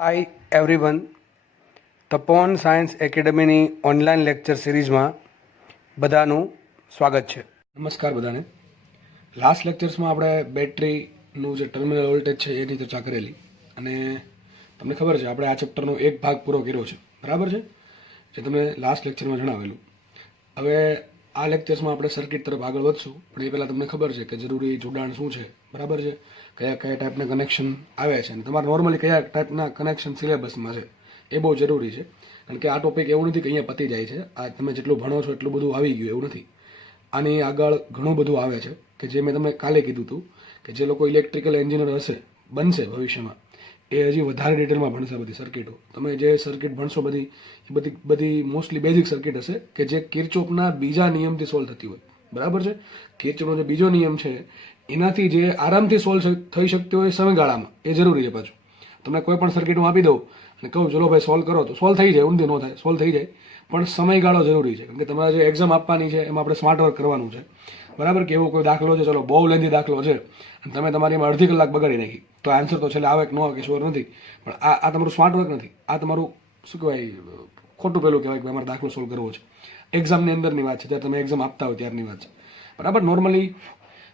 Hi everyone, તપોવન science એકેડમીની online lecture સિરીઝમાં બધાનું સ્વાગત છે. નમસ્કાર બધાને. લાસ્ટ લેક્ચર્સમાં આપણે બેટરીનું જે ટર્મિનલ વોલ્ટેજ છે એની ચર્ચા કરેલી અને તમને ખબર છે આપણે આ ચેપ્ટરનો એક ભાગ પૂરો કર્યો છે, બરાબર છે, જે તમને લાસ્ટ લેક્ચરમાં જણાવેલું. હવે આ લેક્ચર્સમાં આપણે સર્કિટ તરફ આગળ વધશું, પણ એ પહેલાં તમને ખબર છે કે જરૂરી જોડાણ શું છે, બરાબર છે, કયા કયા ટાઈપના કનેક્શન આવે છે અને તમારે નોર્મલી કયા ટાઈપના કનેક્શન સિલેબસમાં છે એ બહુ જરૂરી છે. કારણ કે આ ટોપિક એવું નથી કે અહીંયા પતી જાય છે. આ તમે જેટલું ભણો છો એટલું બધું આવી ગયું એવું નથી. આની આગળ ઘણું બધું આવે છે કે જે મેં તમને કાલે કીધું હતું કે જે લોકો ઇલેક્ટ્રિકલ એન્જિનિયર હશે, બનશે ભવિષ્યમાં, એ હજી વધારે ડિટેલમાં ભણશે બધી સર્કિટો. તમે જે સર્કિટ ભણશો બધી એ બધી મોસ્ટલી બેઝિક સર્કિટ હશે કે જે કિર્ચોફના બીજા નિયમથી સોલ્વ થતી હોય, બરાબર છે. કિર્ચોફનો જે બીજો નિયમ છે એનાથી જે આરામથી સોલ્વ થઈ શકતી હોય સમયગાળામાં, એ જરૂરી છે. પાછું તમને કોઈ પણ સર્કિટ હું આપી દઉં અને કહું ચલો ભાઈ સોલ્વ કરો તો સોલ્વ થઈ જાય, ઊંધી ન થાય, સોલ્વ થઈ જાય, પણ સમયગાળો જરૂરી છે. કેમ કે તમારે જે એક્ઝામ આપવાની છે એમાં આપણે સ્માર્ટ વર્ક કરવાનું છે, બરાબર. કે એવો કોઈ દાખલો છે, ચલો બહુ લેન્ધી દાખલો છે અને તમે તમારી એમાં અડધી કલાક બગાડી નાખી, તો આન્સર તો છેલ્લે આવે કે ન આવે કે શ્યોર નથી. પણ આ તમારું સ્માર્ટ વર્ક નથી, આ તમારું શું કહેવાય ખોટું પેલું કહેવાય કે અમારે દાખલો સોલ્વ કરવો છે. એક્ઝામની અંદરની વાત છે, જ્યારે તમે એક્ઝામ આપતા હોય ત્યારની વાત છે, બરાબર. નોર્મલી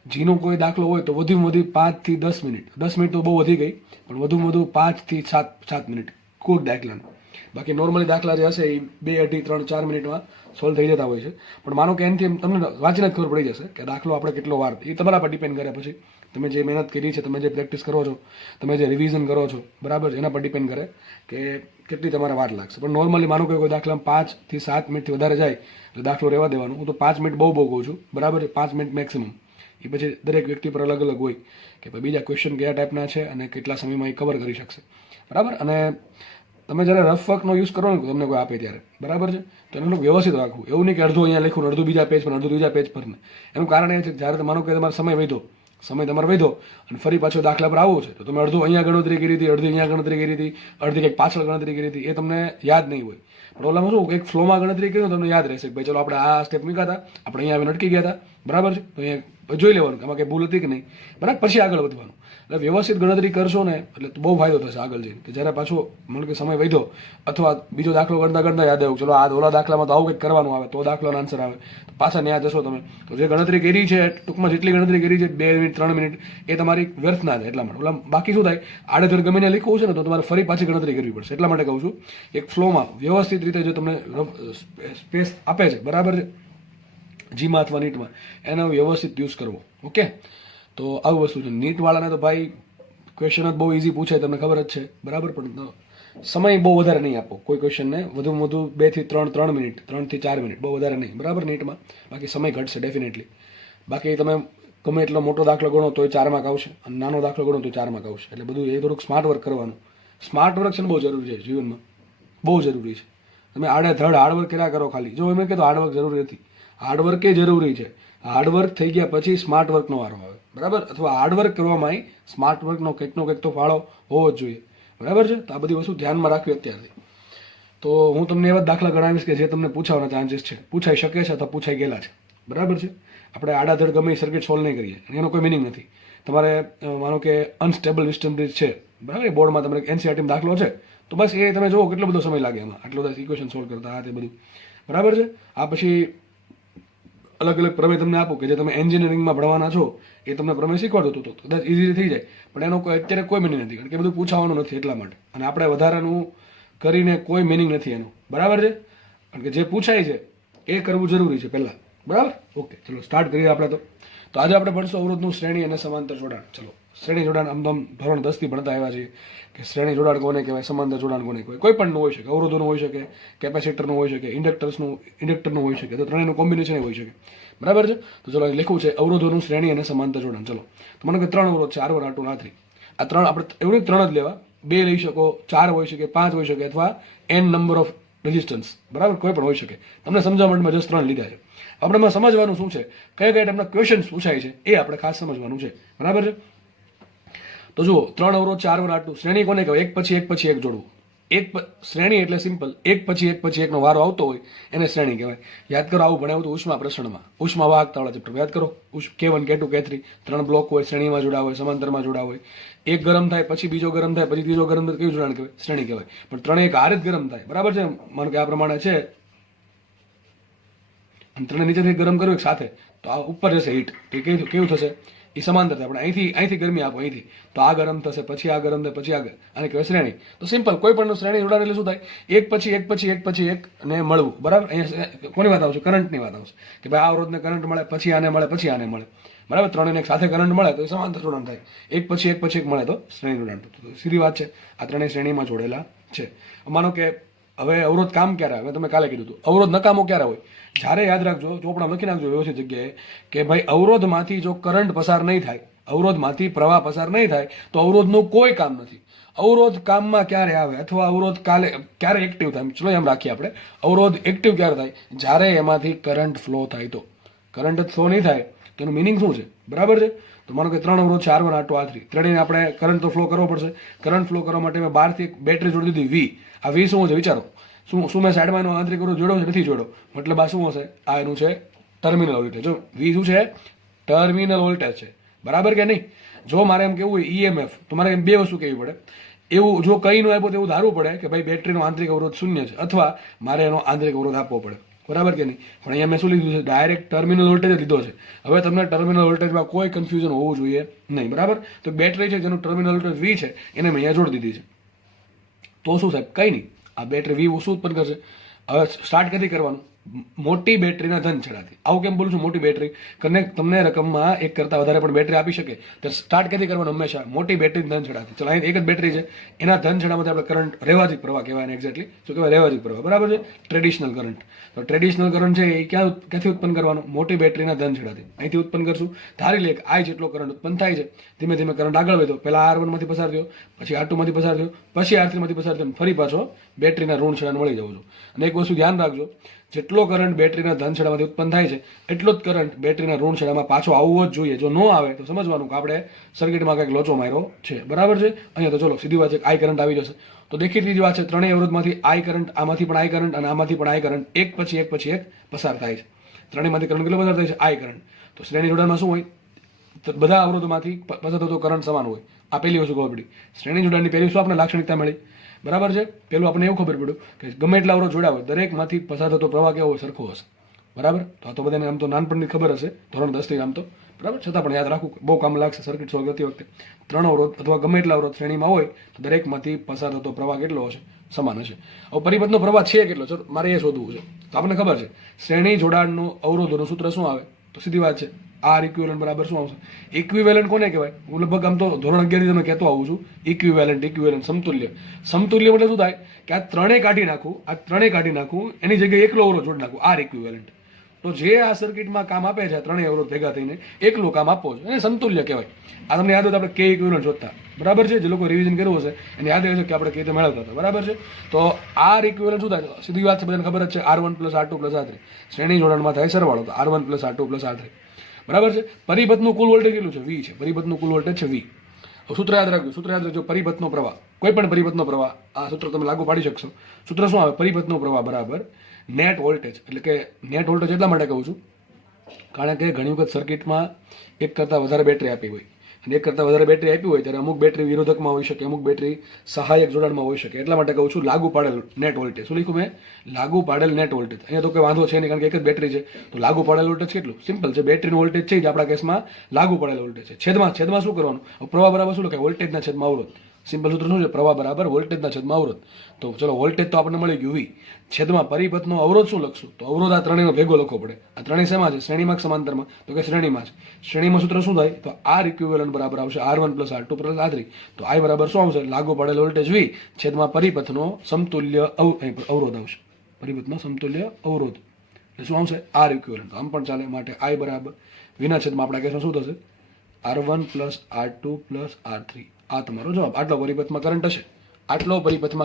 જીનો કોઈ દાખલો હોય તો વધુમાં વધુ 5 થી 10 મિનિટ, 10 મિનિટ તો બહુ વધી ગઈ, પણ વધુમાં વધુ 5 થી 7 મિનિટ કોઈક દાખલાનું. બાકી નોર્મલી દાખલા જે હશે એ 2, 2.5, 3, 4 મિનિટમાં સોલ્વ થઈ જતા હોય છે. પણ માનો કે એનાથી તમને વાંચીને જ ખબર પડી જશે કે દાખલો આપણે કેટલો વાર, એ તમારા પર ડિપેન્ડ કરે. પછી તમે જે મહેનત કરી છે, તમે જે પ્રેક્ટિસ કરો છો, તમે જે રિવિઝન કરો છો, બરાબર, એના પર ડિપેન્ડ કરે કે કેટલી તમારે વાર લાગશે. પણ નોર્મલી માનો કે કોઈ દાખલામાં 5 થી 7 મિનિટથી વધારે જાય એટલે દાખલો રહેવા દેવાનું. હું તો 5 મિનિટ બહુ કહું છું, બરાબર, 5 મિનિટ મેક્સિમમ. એ પછી દરેક વ્યક્તિ પર અલગ અલગ હોય કે ભાઈ બીજા ક્વેશ્ચન કયા ટાઈપના છે અને કેટલા સમયમાં એ કવર કરી શકશે, બરાબર. અને તમે જ્યારે રફ વર્કનો યુઝ કરો ને તમને કોઈ આપે ત્યારે, બરાબર છે, તો એનું વ્યવસ્થિત રાખવું. એવું નહીં કે અડધું અહીંયા લખ્યું, અડધું બીજા પેજ પર, અડધું બીજા પેજ પર ને. એનું કારણ એ છે કે જ્યારે માનો કે તમારો સમય વધ્યો અને ફરી પાછો દાખલા પર આવવું છે તો તમે અડધું અહીંયા ગણતરી કરી હતી, અડધી અહીંયા ગણતરી કરી હતી, અડધી કંઈક પાછળ ગણતરી કરી હતી, એ તમને યાદ નહીં હોય. પણ ઓલામાં શું એક ફ્લોમાં ગણતરી કરી તમને યાદ રહેશે કે ભાઈ ચલો આપણે આ સ્ટેપ મૂક્યા હતા, આપણે અહીંયા આવીને અટકી ગયા હતા, બરાબર છે, તો અહીંયા જોઈ લેવાનું કે આમાં કંઈ ભૂલ હતી કે નહીં, બરાબર, પછી આગળ વધવાનું. એટલે વ્યવસ્થિત ગણતરી કરશો ને એટલે બહુ ફાયદો થશે આગળ જઈને. કે જ્યારે પાછો મને કે સમય વધ્યો અથવા બીજો દાખલો ગણતા યાદ આવ્યું ચલો આ ઓલા દાખલામાં તો આવું કંઈક કરવાનું આવે તો દાખલાનો આન્સર આવે, તો પાછા ન્યા જશો તમે તો જે ગણતરી કરી છે ટૂંકમાં જેટલી ગણતરી કરી છે 2 મિનિટ 3 મિનિટ એ તમારી વ્યર્થ ના જાય. એટલા માટે ઓલા બાકી શું થાય, આડેધડ ગમે ને લખવું છે ને તો તમારે ફરી પાછી ગણતરી કરવી પડશે. એટલા માટે કહું છું એક ફ્લોમાં વ્યવસ્થિત રીતે જો તમને સ્પેસ આપે છે, બરાબર છે, જીમાં અથવા નીટમાં, એનો વ્યવસ્થિત યુઝ કરવો. ઓકે, તો આવું વસ્તુ છે. નીટવાળાને તો ભાઈ ક્વેશ્ચન જ બહુ ઇઝી પૂછે, તમને ખબર જ છે, બરાબર, પણ સમય બહુ વધારે નહીં આપો કોઈ ક્વેશ્ચનને. વધુમાં વધુ 2 થી 3 મિનિટ, 3 થી 4 મિનિટ, બહુ વધારે નહીં, બરાબર, નીટમાં. બાકી સમય ઘટશે ડેફિનેટલી. બાકી તમે ગમે એટલો મોટો દાખલો ગણો તોય 4 માર્ક આવશે અને નાનો દાખલો ગણો તો 4 માર્ક આવશે. એટલે બધું એ થોડુંક સ્માર્ટ વર્ક કરવાનું. સ્માર્ટ વર્ક છે ને બહુ જરૂરી છે જીવનમાં, બહુ જરૂરી છે. તમે આડેધડ હાર્ડવર્ક કર્યા કરો ખાલી, જો એમ કહેતો હાર્ડવર્ક જરૂરી નથી, હાર્ડવર્ક એ જરૂરી છે. હાર્ડવર્ક થઈ ગયા પછી સ્માર્ટ વર્કનો વારો આવે, બરાબર. અથવા હાર્ડવર્ક કરવામાં સ્માર્ટ વર્કનો કંઈકનો કંઈક તો ફાળો હોવો જ જોઈએ, બરાબર છે. તો આ બધી વસ્તુ ધ્યાનમાં રાખવી અત્યારથી. તો હું તમને એવા દાખલા ગણાવીશ કે જે તમને પૂછાવાના ચાન્સીસ છે, પૂછાઈ શકે છે અથવા પૂછાઈ ગયેલા છે, બરાબર છે. આપણે આડાધડ ગમે સર્કિટ સોલ્વ નહીં કરીએ, એનો કોઈ મિનિંગ નથી. તમારે માનો કે અનસ્ટેબલ વિસ્ટમ બ્રિજ છે, બરાબર, બોર્ડમાં તમારે એનસીઆરટીમાં દાખલો છે તો બસ એ તમે જુઓ કેટલો બધો સમય લાગે એમાં, આટલો બધા ઇક્વેશન સોલ્વ કરતા, આ તે બધું, બરાબર છે. આ પછી અલગ અલગ પ્રમેય તમને આપું કે જે તમે એન્જિનિયરિંગમાં ભણવાના છો એ તમને પ્રમેય શીખવાડતો હતો તો કદાચ ઇઝીલી થઈ જાય, પણ એનો કોઈ અત્યારે કોઈ મિનિંગ નથી. કારણ કે બધું પૂછાવાનું નથી એટલા માટે, અને આપણે વધારાનું કરીને કોઈ મિનિંગ નથી એનું, બરાબર છે. કારણ કે જે પૂછાય છે એ કરવું જરૂરી છે પહેલાં, બરાબર. ઓકે, ચલો સ્ટાર્ટ કરીએ આપણે. તો આજે આપણે ભણશું અવરોધનું શ્રેણી અને સમાંતર જોડાણ. ચલો, શ્રેણી જોડાણ આમ ધોરણ 10 થી ભણતા આવ્યા છીએ કે શ્રેણી જોડાણ કોને કહેવાય, સમાંતર જોડાણ કોને કહેવાય. કોઈ પણનું હોઈ શકે, અવરોધોનું હોઈ શકે, કેપેસિટરનું હોઈ શકે, ઇન્ડક્ટરનું હોઈ શકે, તો ત્રણેયનું કોમ્બિનેશન હોઈ શકે, બરાબર છે. તો ચલો લખવું છે અવરોધોનું શ્રેણી અને સમાંતર જોડાણ. ચલો, તો મને કે 3 અવરોધ છે, R1, R2, R3. આ 3 આપણે એવું 3 જ લેવા, 2 લઈ શકો, 4 હોઈ શકે, 5 હોઈ શકે, અથવા n નંબર ઓફ રેઝિસ્ટન્સ, બરાબર, કોઈ પણ હોઈ શકે. તમને સમજવા માટે જસ્ટ 3 લીધા છે. આપણે એમાં સમજવાનું શું છે, કયા કયા ટાઈપના ક્વેશ્ચન પૂછાય છે એ આપણે ખાસ સમજવાનું છે, બરાબર છે. તો જુઓ 3 અવરોધ છે, R1, R2, શ્રેણી કોને કહેવાય, એક પછી એક જોડવું, શ્રેણી એટલે સિમ્પલ, એક પછી એકનો વારો આવતો હોય એને શ્રેણી કહેવાય. યાદ કરો, આવું ભણાવ્યું હતું ઉષ્મા પ્રસરણમાં, ઉષ્મા વાહકતાવાળા ચેપ્ટર યાદ કરો. K1 K2 K3 ત્રણ બ્લોક હોય, શ્રેણીમાં જોડા હોય, સમાંતરમાં જોડા હોય. એક ગરમ થાય પછી બીજો ગરમ થાય પછી ત્રીજો ગરમ થાય, કયું જોડાણ કહેવાય? શ્રેણી કહેવાય. પણ ત્રણેય એક હારે જ ગરમ થાય, બરાબર છે? માનો કે આ પ્રમાણે છે અને ત્રણે નીચેથી ગરમ કર્યું એક સાથે, તો આ ઉપર જશે હીટ, કેવું થશે? એ સમાંતર થાય. આપણે અહીંથી ગરમી આપો, અહીંથી, તો આ ગરમ થશે, પછી આ ગરમ થાય, પછી આ, આને કહેવાય શ્રેણી. તો સિમ્પલ, કોઈ પણ શ્રેણી જોડાણ એટલે શું થાય? એક પછી એક ને મળવું, બરાબર? અહીંયા કોની વાત આવશે? કરંટની વાત આવશે કે ભાઈ આ અવરોધને કરંટ મળે, પછી આને મળે, પછી આને મળે, બરાબર? ત્રણેયને એક સાથે કરંટ મળે તો એ સમાંતર જોડાણ થાય. એક પછી એક મળે તો શ્રેણી જોડાણ. તો સીધી વાત છે, આ ત્રણેય શ્રેણીમાં જોડેલા છે. માનો કે હવે અવરોધ કામ ક્યારે આવે? તમે કાલે કીધું હતું, અવરોધ નકામો ક્યારે હોય? જ્યારે, યાદ રાખજો, ચોપડા લખી નાખજો વ્યવસ્થિત જગ્યાએ, કે ભાઈ અવરોધમાંથી જો કરંટ પસાર નહીં થાય, અવરોધમાંથી પ્રવાહ પસાર નહીં થાય, તો અવરોધનું કોઈ કામ નથી. અવરોધ કામમાં ક્યારે આવે, અથવા અવરોધ ક્યારે એક્ટિવ થાય? ચલો એમ રાખીએ આપણે, અવરોધ એક્ટિવ ક્યારે થાય? જ્યારે એમાંથી કરંટ ફ્લો થાય. તો કરંટ જ ફ્લો નહીં થાય તો એનું મિનિંગ શું છે? બરાબર છે? તો માનો કે ત્રણ અવરોધ છે, R1 R2 R3, ત્રણેયને આપણે કરંટ તો ફ્લો કરવો પડશે. કરંટ ફ્લો કરવા માટે મેં બહારથી બેટરી જોડી દીધી V. આ V શું છે વિચારો? શું મેં સાઈડમાં એનો આંતરિક અવરોધ જોડ્યો છે? નથી જોડ્યો. મતલબ આ શું હશે? આ એનું છે ટર્મિનલ વોલ્ટેજ. જો V શું છે? ટર્મિનલ વોલ્ટેજ છે, બરાબર કે નહીં? જો મારે એમ કેવું હોય EMF, તો મારે એમ બે વસ્તુ કહેવી પડે. એવું જો કઈ નો આપ્યો તો એવું ધારવું પડે કે ભાઈ બેટરીનો આંતરિક અવરોધ શૂન્ય છે, અથવા મારે એનો આંતરિક અવરોધ આપવો પડે, બરાબર કે નહીં? પણ અહીંયા મેં શું લીધું છે? ડાયરેક્ટ ટર્મિનલ વોલ્ટેજ લીધો છે. હવે તમને ટર્મિનલ વોલ્ટેજમાં કોઈ કન્ફ્યુઝન હોવું જોઈએ નહીં, બરાબર? તો બેટરી છે જેનું ટર્મિનલ વોલ્ટેજ V છે, એને મેં અહીંયા જોડી દીધી છે. તો શું સાહેબ? કંઈ નહીં, આ બેટરી V શું ઉત્પન્ન કરશે? હવે સ્ટાર્ટ ક્યાંથી કરવાનું? મોટી બેટરીના ધન છેડાથી. આવું કેમ બોલું છું? મોટી બેટરી તમને રકમમાં એક કરતાં વધારે પણ બેટરી આપી શકે, તો સ્ટાર્ટ ક્યાંથી કરવાનું? હંમેશા મોટી બેટરી ધન છેડાથી. ચલો, અહીં એક જ બેટરી છે, એના ધન છેડામાંથી આપણે કરંટ, રેવાજીક પ્રવાહ કહેવાય એક્ઝેક્ટલી. શું કહેવાય? રેવાજીક પ્રવાહ, બરાબર છે? Traditional current. તો ટ્રેડિશનલ કરંટ છે એ ક્યાંથી ઉત્પન્ન કરવાનો? મોટી બેટરીના ધન છેડાથી. અહીંથી ઉત્પન્ન કરશું. ધારી લે I જેટલો કરંટ ઉત્પન્ન થાય છે. ધીમે ધીમે કરંટ આગળ વધ્યો, પહેલા R1 માંથી પસાર થયો, પછી R2 માંથી પસાર થયો, પછી R3 માંથી પસાર થયો, ફરી પાછો બેટરીના ઋણ છેડાને મળી જવું છું. અને એક વસ્તુ ધ્યાન રાખજો, જેટલો કરંટ બેટરીના ધન છેડામાંથી ઉત્પન્ન થાય છે, એટલો જ કરંટ બેટરીના ઋણ છેડામાં પાછો આવવો જ જોઈએ. જો ન આવે તો સમજવાનું કે આપણે સર્કિટમાં કંઈક લોચો માર્યો છે, બરાબર છે? અહીંયા તો ચલો સીધી વાત છે, I કરંટ આવી જશે. તો દેખીતી જ વાત છે, ત્રણેય અવરોધમાંથી I કરંટ, આમાંથી પણ I કરંટ અને આમાંથી પણ I કરંટ એક પછી એક પસાર થાય છે. ત્રણેયમાંથી કરંટ કેટલો પસાર થાય છે? I current. તો શ્રેણી જોડાણમાં શું હોય? બધા અવરોધોમાંથી પસાર થતો કરંટ સમાન હોય. આ પહેલી વસ્તુ ખબર પડી. શ્રેણી જોડાણની પહેલી વસ્તુ આપણે લાક્ષણિકતા મળી, બરાબર છે? પેલું આપણે એવું ખબર પડ્યું કે ગમે એટલા અવરોધ જોડ્યા હોય, દરેકમાંથી પસાર થતો પ્રવાહ કેવો હોય? સરખો હશે, બરાબર? તો બધાને આમ તો નાનપણની ખબર હશે, ધોરણ 10 થી આમ તો, બરાબર? છતાં પણ યાદ રાખવું બહુ કામ લાગશે સર્કિટ સોલ્વ કરતી વખતે. ત્રણ અવરોધ અથવા ગમે એટલા અવરોધ શ્રેણીમાં હોય તો દરેકમાંથી પસાર થતો પ્રવાહ કેટલો હશે? સમાન હશે. હવે પરિપથનો પ્રવાહ છે કેટલો? ચલો મારે એ શોધવું છે. તો આપણને ખબર છે શ્રેણી જોડાણનું અવરોધોનું સૂત્ર શું આવે? તો સીધી વાત છે, R ઇક્વિવેલન્ટ બરાબર શું આવશે? ઇક્વિવેલન્ટ કોને કહેવાય? હું લગભગ આમ તો ધોરણ 11 થી તમે કહેતો આવું છું, ઇક્વિવેલન્ટ સમતુલ્ય. સમતુલ્ય એટલે શું થાય કે આ ત્રણેય કાઢી નાખું, એની જગ્યાએ એકલો અવરોધ જોડી નાખું, R ઇક્વિવેલન્ટ. તો જે આ સર્કિટમાં કામ આપે છે, ત્રણેય અવરોધ ભેગા થઈને એકલું કામ આપવો છે, એને સમતુલ્ય કહેવાય. આ તમને યાદ હોય તો આપણે K ઇક્વિવેલન્ટ શોધતા, બરાબર છે? જે લોકો રિવિઝન કર્યું હશે એને યાદ હશે કે આપણે કઈ રીતે મેળવતા હતા, બરાબર છે? તો R ઇક્વિવેલન્ટ શું થાય? સીધી વાત છે, બધાને ખબર જ છે, R1 + R2 + R3. શ્રેણી જોડાણમાં થાય સરવાળો, તો R1 + R2 + R3, બરાબર છે? પરિપથનું કુલ વોલ્ટેજ કેટલું છે? V છે. પરિપથનું કુલ વોલ્ટેજ છે V. સૂત્ર યાદ રાખજો, પરિપથનો પ્રવાહ, કોઈ પણ પરિપથનો પ્રવાહ, આ સૂત્ર તમે લાગુ પાડી શકશો. સૂત્ર શું આવે? પરિપથનો પ્રવાહ બરાબર નેટ વોલ્ટેજ. એટલે કે નેટ વોલ્ટેજ એટલા માટે કહું છું કારણ કે ઘણી વખત સર્કિટમાં એક કરતાં વધારે બેટરી આપી હોય, અને એક કરતાં વધારે બેટરી આપી હોય ત્યારે અમુક બેટરી વિરોધકમાં હોઈ શકે, અમુક બેટરી સહાયક જોડાણમાં હોઈ શકે. એટલા માટે કહું છું લાગુ પાડેલ નેટ વોલ્ટેજ. શું લખ્યું મેં? લાગુ પાડેલ નેટ વોલ્ટેજ. અહીંયા તો કોઈ વાંધો છે નહીં કારણ કે એક જ બેટરી છે, તો લાગુ પાડેલ વોલ્ટેજ કેટલું? સિમ્પલ છે, બેટરીનું વોલ્ટેજ છે જ આપણા કેસમાં લાગુ પાડેલ વોલ્ટેજ છે. છેદમાં શું કરવાનું? પ્રવાહ બરાબર શું લખાય? વોલ્ટેજના છેદમાં અવરોધ. સિમ્પલ સૂત્ર શું છે? પ્રવાહ બરાબર વોલ્ટેજના છેદમાં અવરોધ. તો ચલો વોલ્ટેજ તો આપણને મળી ગયું V. છેદમાં પરિપથનો અવરોધ શું લખશું? તો અવરોધ આ ત્રણેયનો ભેગો લખવો પડે. આ ત્રણેય શેમાં છે? શ્રેણીમાં કે સમાંતરમાં? તો કે શ્રેણીમાં છે. શ્રેણીમાં સૂત્ર શું થાય? તો R ઇક્વિવેલન્ટ બરાબર આવશે R1 + R2 + R3. તો I બરાબર શું આવશે? લાગુ પડેલ વોલ્ટેજ V છેદમાં પરિપથનો સમતુલ્ય અવરોધ આવશે. પરિપથનો સમતુલ્ય અવરોધ એટલે શું આવશે? R equivalent. આમ પણ ચાલે. માટે I બરાબર વિના છેદમાં આપણા કેસમાં શું થશે? R1 + R2 + R3. આ તમારો જવાબ. આટલો પરિપથમાં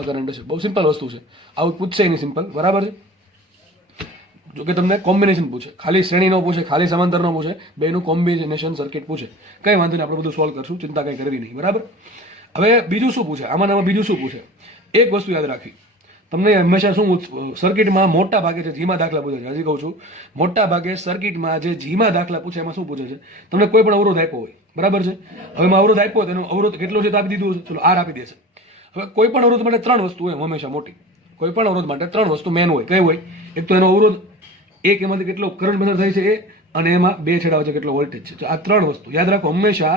કરંટ હશે, બહુ સિમ્પલ વસ્તુ છે. આવું પૂછશે નહીં સિમ્પલ, બરાબર છે? જો કે તમને કોમ્બિનેશન પૂછે, ખાલી શ્રેણી નો પૂછે, ખાલી સમાંતર નો પૂછે, બેનું કોમ્બિનેશન સર્કિટ પૂછે, કઈ વાંધો નહીં, આપણે બધું સોલ્વ કરશું, ચિંતા કઈ કરવી નહીં, બરાબર? હવે બીજું શું પૂછે? આમાં બીજું શું પૂછે? એક વસ્તુ યાદ રાખવી, તમને હંમેશા શું સર્કિટમાં મોટા ભાગે છે ધીમા દાખલા પૂછે છે. હજી કહું છું, મોટા ભાગે સર્કિટમાં જે ધીમા દાખલા પૂછે એમાં શું પૂછે છે, તમને કોઈ પણ અવરોધ આપ્યો હોય, બરાબર છે. હવે એમાં અવરોધ આપ્યો તેનો અવરોધ કેટલો છે તો આપી દીધું છે, ચલો આર આપી દેશે. હવે કોઈ પણ અવરોધ માટે 3 વસ્તુ હોય હંમેશા મોટી, કોઈ પણ અવરોધ માટે 3 વસ્તુ મેન હોય. કઈ હોય? એક તો એનો અવરોધ, એક એમાંથી કેટલો કરંટ પસાર થાય છે એ, અને એમાં બે છેડા વચ્ચે કેટલો વોલ્ટેજ છે. તો આ 3 વસ્તુ યાદ રાખો. હંમેશા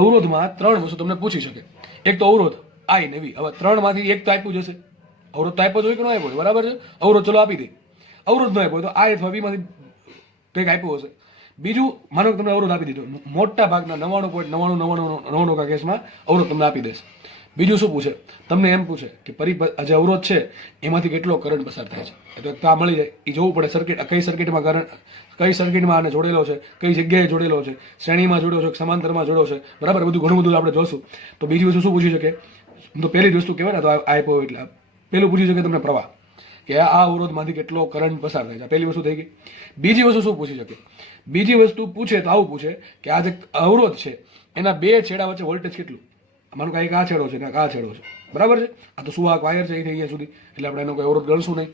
અવરોધમાં 3 વસ્તુ તમને પૂછી શકે. એક તો અવરોધ આઈ ને વી. હવે 3 માંથી એક તો આપ્યું જશે. અવરોધ તો આપ્યો હોય કે ન આપ્યો હોય, બરાબર છે. અવરોધ ચલો આપી દે. અવરોધ ન આપ્યો હોય તો આ અથવા વી માંથી કંઈક આપ્યું હશે. બીજું, માનો કે તમને અવરોધ આપી દીધો, મોટા ભાગના 99.9999 કેસમાં અવરોધ તમને આપી દેશે. બીજું શું પૂછે? તમને એમ પૂછે કે જે અવરોધ છે એમાંથી કેટલો કરંટ પસાર થાય છે. તો આ મળી જાય, એ જોવું પડે સર્કિટ, કઈ સર્કિટમાં કરંટ, કઈ સર્કિટમાં આને જોડેલો છે, કઈ જગ્યાએ જોડેલો છે, શ્રેણીમાં જોડ્યો છે, સમાંતરમાં જોડ્યો છે, બરાબર. બધું ઘણું બધું આપણે જોશું. તો બીજી વસ્તુ શું પૂછી શકે? તો પહેલી જ વસ્તુ કહેવાય ને, તો આપ્યો એટલે પેલું પૂછી શકે તમને પ્રવાહ, કે આ અવરોધમાંથી કેટલો કરંટ પસાર થાય છે. પહેલી વસ્તુ થઈ ગઈ. બીજી વસ્તુ શું પૂછી શકે? બીજી વસ્તુ પૂછે તો આવું પૂછે કે આ જે અવરોધ છે એના બે છેડા વચ્ચે વોલ્ટેજ કેટલું. માનો કે એક આ છેડો છે ને આ છેડો છે, બરાબર છે. આ તો સુવાહક વાયર છે એ થઈ ગયા સુધી, એટલે આપણે એનો કોઈ અવરોધ ગણશું નહીં.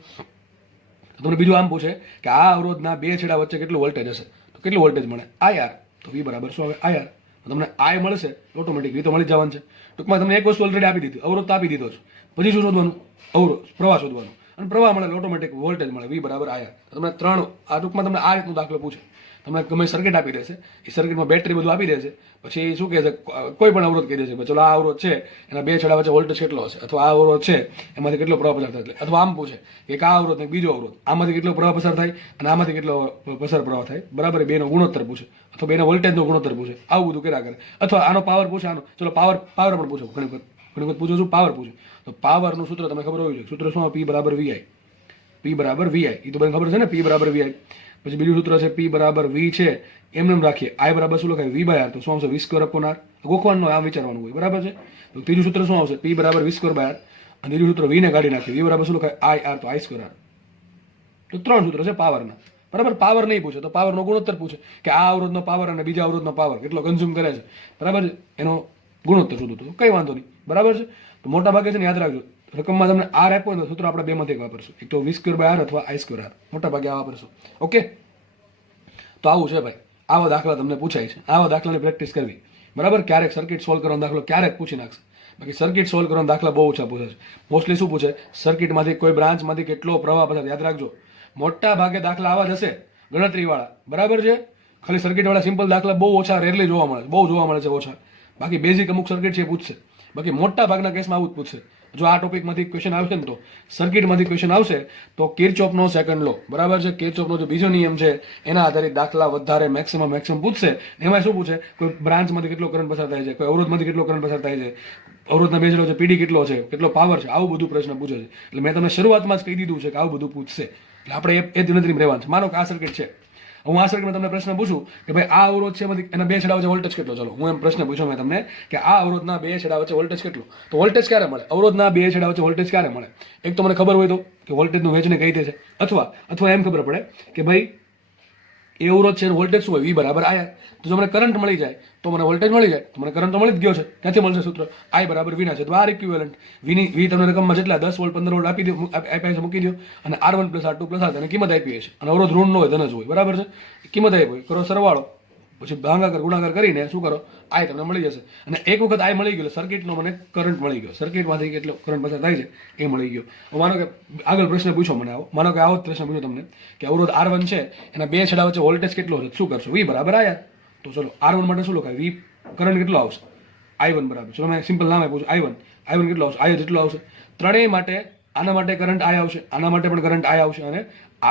તમને બીજું આમ પૂછે કે આ અવરોધના બે છેડા વચ્ચે કેટલું વોલ્ટેજ હશે, તો કેટલું વોલ્ટેજ મળે? IR. તો V બરાબર શું આવે? IR. તમને I મળશે ઓટોમેટિક, V તો મળી જવાનું છે. ટૂંકમાં તમને એક વસ્તુ ઓલરેડી આપી દીધી, અવરોધ તો આપી દીધો છે. પછી શું શોધવાનું? અવરોધ, પ્રવાહ શોધવાનું. અને પ્રવાહ મળે ઓટોમેટિક વોલ્ટેજ મળે, V બરાબર IR. તમને 3 આ ટૂંકમાં તમને આ રીતનો દાખલો પૂછે. તમને ગમે સર્કિટ આપી દેશે, એ સર્કિટમાં બેટરી બધું આપી દેશે, પછી શું કહે છે, કોઈ પણ અવરોધ કહી દેશે કે ચલો આ અવરોધ છે એના બે છેડા વચ્ચે વોલ્ટેજ કેટલો હશે, અથવા આ અવરોધ છે એમાંથી કેટલો પ્રવાહ પસાર થાય. અથવા આમ પૂછે કે આ અવરોધ ને બીજો અવરોધ, આમાંથી કેટલો પ્રવાહ પસાર થાય અને આમાંથી કેટલો પ્રવાહ થાય, બરાબર. બેનો ગુણોત્તર પૂછે, અથવા બેનો વોલ્ટેજનો ગુણોત્તર પૂછે. આવું બધું કર્યા કરે. અથવા આનો પાવર પૂછે, આનો ચલો પાવર પણ પૂછો, ઘણી વખત પૂછો છું પાવર પૂછે. તો પાવરનું સૂત્ર તમને ખબર હોવી જોઈએ. સૂત્ર શું આવે? P બરાબર VI. P બરાબર VI, એ તો બધાને ખબર છે ને, P બરાબર VI. પછી બીજું સૂત્ર છે P બરાબર V છે, એમને રાખીએ. I બરાબર શું લખાય? V by R. તો શું આવશે? V²/R. ગોખવાનું આમ વિચારવાનું હોય, બરાબર છે. તો ત્રીજું સૂત્ર શું આવશે? P બરાબર V²/R. અને ત્રીજું સૂત્ર V ને કાઢી નાખીએ. V બરાબર શું લખાય? IR. તો I²R. તો 3 સૂત્ર છે પાવરના, બરાબર. પાવર નહીં પૂછે તો પાવરનો ગુણોત્તર પૂછે કે આ અવરોધનો પાવર અને બીજા અવરોધનો પાવર કેટલો કન્ઝ્યુમ કરે છે, બરાબર છે. એનો ગુણોત્તર શોધો, તો કઈ વાંધો નહીં, બરાબર છે. તો મોટા ભાગે છે ને યાદ રાખજો, રકમમાં તમને R આપ્યો હોય તો સૂત્ર આપણે બેમાંથી એક વાપરશું, એક તો V²/R અથવા I²R. મોટા ભાગે આ વાપરશું. ઓકે, તો આવું છે ભાઈ. આવા દાખલા તમને પૂછાય છે, આવા દાખલાની પ્રેક્ટિસ કરવી, બરાબર. ક્યારેક સર્કિટ સોલ્વ કરવાનો દાખલો ક્યારેક પૂછી નાખશે, બાકી સર્કિટ સોલ્વ કરવાનો દાખલા બહુ ઓછા પૂછે છે. મોસ્ટલી શું પૂછે? સર્કિટમાંથી કોઈ બ્રાન્ચમાંથી કેટલો પ્રવાહ પસાર. યાદ રાખજો, મોટા ભાગે દાખલા આવા જ હશે ગણતરીવાળા, બરાબર છે. ખાલી સર્કિટવાળા સિમ્પલ દાખલા બહુ ઓછા, રેરલી જોવા મળે, બહુ જોવા મળે છે ઓછા. બાકી બેઝિક અમુક સર્કિટ છે પૂછશે, બાકી મોટા ભાગના કેસમાં આવું જ પૂછશે. જો આ ટોપિકમાંથી ક્વેશ્ચન આવશે ને, તો સર્કિટમાંથી ક્વેશ્ચન આવશે તો કિર્ચોફનો સેકન્ડ લો, બરાબર છે. કિર્ચોફનો જે બીજો નિયમ છે એના આધારિત દાખલા વધારે મેક્સિમમ પૂછશે. એમાં શું પૂછે? કોઈ બ્રાન્ચમાંથી કેટલો કરંટ પસાર થાય છે, કોઈ અવરોધમાંથી કેટલો કરંટ પસાર થાય છે, અવરોધના બે છેડો છે, PD કેટલો છે, કેટલો પાવર છે, આવું બધું પ્રશ્ન પૂછે છે. એટલે મેં તમને શરૂઆતમાં જ કહી દીધું છે કે આવું બધું પૂછશે. એટલે આપણે એ ગણતરીમાં રહેવાનું છે. માનો કે આ સર્કિટ છે, હું આ સર્કિટમાં તમને પ્રશ્ન પૂછું કે ભાઈ આ અવરોધ છે એમાંથી એના બે છેડા વચ્ચે વોલ્ટેજ કેટલો. ચલો હું એમ પ્રશ્ન પૂછ્યો મેં તમને કે આ અવરોધના બે છેડા વચ્ચે વોલ્ટેજ કેટલો. તો વોલ્ટેજ ક્યારે મળે? અવરોધના બે છેડા વચ્ચે વોલ્ટેજ ક્યારે મળે? એક તો મને ખબર હોય તો કે વોલ્ટેજનું વહેંચણી કઈ રીતે છે, અથવા એમ ખબર પડે કે ભાઈ એ અવરોધ છે એનું વોલ્ટેજ શું હોય? V બરાબર IR. તો જો મને કરંટ મળી જાય તો મને વોલ્ટેજ મળી જાય, તો મને કરંટ તો મળી જ ગયો છે. ક્યાંથી મળશે સૂત્ર? I બરાબર V ના છે. તો R ઇક્વિવેલન્ટ. V તમને રકમમાં જેટલા 10 વોલ્ટ 15 વોલ્ટ આપ્યા છે મૂકી દો, અને R1 + R2 + R3 કિંમત આપી છે. અને અવરોધ ઋણ ન હોય, ધન જ હોય, બરાબર છે. કિંમત આપી હોય, કરો સરવાળો, પછી ભાગાકાર ગુણાકાર કરીને શું કરો? I તમને મળી જશે. અને એક વખત I મળી ગયો, સર્કિટનો મને કરંટ મળી ગયો, સર્કિટમાંથી કેટલો કરંટ પસાર થાય છે એ મળી ગયો. માનો કે આગળ પ્રશ્ન પૂછો મને, આવો માનો કે આવો જ પ્રશ્ન પૂછો તમને કે અવરોધ R1 છે એના બે છેડા વચ્ચે વોલ્ટેજ કેટલો છે, શું કરશો? V બરાબર IR. તો ચલો R1 માટે શું લખાય? V કરંટ કેટલો આવશે? I1 બરાબર. ચલો મેં સિમ્પલ નામ આપ્યું છે I1 કેટલો આવશે? I જેટલો આવશે. ત્રણેય માટે, આના માટે કરંટ I આવશે, આના માટે પણ કરંટ I આવશે, અને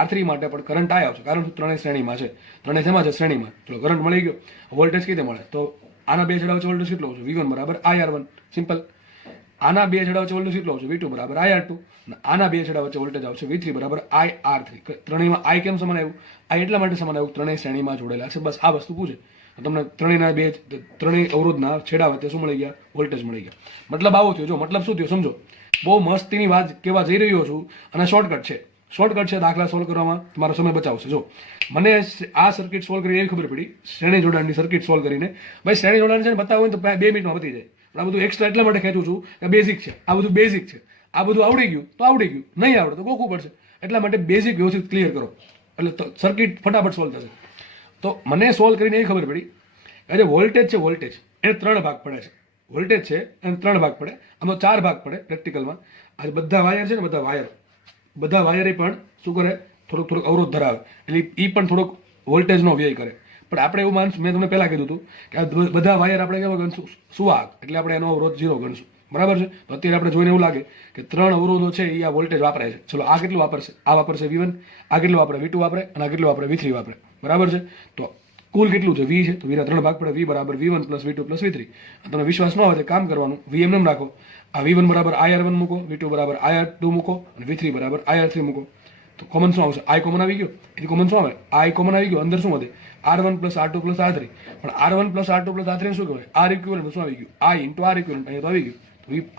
R3 માટે પણ કરંટ I આવશે, કારણ કે ત્રણેય શ્રેણીમાં છે. ત્રણેય શેમાં છે? શ્રેણીમાં. ચલો કરંટ મળી ગયો. વોલ્ટેજ કઈ રીતે મળે? તો આના બે છેડા વચ્ચે વોલ્ટેજ કેટલો આવશે? V1 બરાબર IR1. સિમ્પલ. આના બે છેડા વચ્ચે વોલ્ટેજ કેટલો આવશે? V2 બરાબર IR2. અને આના બે છેડા વચ્ચે વોલ્ટેજ આવશે V3 બરાબર IR3. ત્રણેયમાં I કેમ સમાન આવ્યું? I એટલા માટે સમાન આવ્યું ત્રણેય શ્રેણીમાં જોડેલા છે. બસ આ વસ્તુ પૂછે. તમને ત્રણેય અવરોધના છેડા વચ્ચે શું મળી ગયા? વોલ્ટેજ મળી ગયા. મતલબ આવો થયો. જો મતલબ શું થયો સમજો. બહુ મસ્તીની વાત કહેવા જઈ રહ્યો છું, અને શોર્ટકટ છે દાખલા સોલ્વ કરવામાં, તમારો સમય બચાવશે. જો મને આ સર્કિટ સોલ્વ કરી એવી ખબર પડી, શ્રેણી જોડાણની સર્કિટ સોલ્વ કરીને, ભાઈ શ્રેણી જોડાણ છે ને બતાવો હોય તો 2 મિનિટમાં પતી જાય. પણ આ બધું એક્સ્ટ્રા એટલા માટે ખેંચું છું કે બેઝિક છે, આ બધું બેઝિક છે. આ બધું આવડી ગયું તો આવડી ગયું, નહીં આવડે તો ગોખવું પડશે. એટલા માટે બેઝિક વ્યવસ્થિત ક્લિયર કરો એટલે સર્કિટ ફટાફટ સોલ્વ થશે. તો મને સોલ્વ કરીને એ ખબર પડી કે જે વોલ્ટેજ છે, વોલ્ટેજ એને 3 ભાગ પડે છે. વોલ્ટેજ છે એને 3 ભાગ પડે, આમ તો 4 ભાગ પડે પ્રેક્ટિકલમાં. આ બધા વાયર છે ને, બધા વાયરે પણ શું કરે, થોડુંક અવરોધ ધરાવે, એટલે એ પણ થોડોક વોલ્ટેજનો વ્યય કરે. પણ આપણે એવું માનશું, મેં તમને પહેલાં કીધું હતું કે આ બધા વાયર આપણે કેવા ગણશું, સુવાહક, એટલે આપણે એનો અવરોધ 0 ગણશું. બરાબર છે. તો અત્યારે આપણે જોઈને એવું લાગે કે 3 અવરોધો છે એ આ વોલ્ટેજ વાપરે છે. ચલો આ કેટલું વાપરશે, આ વાપરશે V1, આ કેટલું વાપરે V2 વાપરે, અને આ કેટલું વાપરે V3 વાપરે. બરાબર છે. તો કુલ કેટલું છે, V છે, તો V ના 3 ભાગ પડે, V બરાબર V1 plus V2 plus V3. તમને વિશ્વાસ ન હોય તો કામ કરવાનું, V એમ રાખો, આ V1 બરાબર IR1 મૂકો, V2 બરાબર IR2 મૂકો, અને V3 બરાબર IR3 મૂકો. તો કોમન શું આવશે, I કોમન આવી ગયો, એથી કોમન શું આવે, I કોમન આવી ગયો, અંદર શું વધે, R1 plus R2 plus R3. પણ R1 plus R2 plus R3 શું કહેવાય, R ઇક્વિવલન્ટ શું આવી ગયું, I ઇન્ટુ R ઇક્વિવલન્ટ, અહીંયા તો આવી ગયું.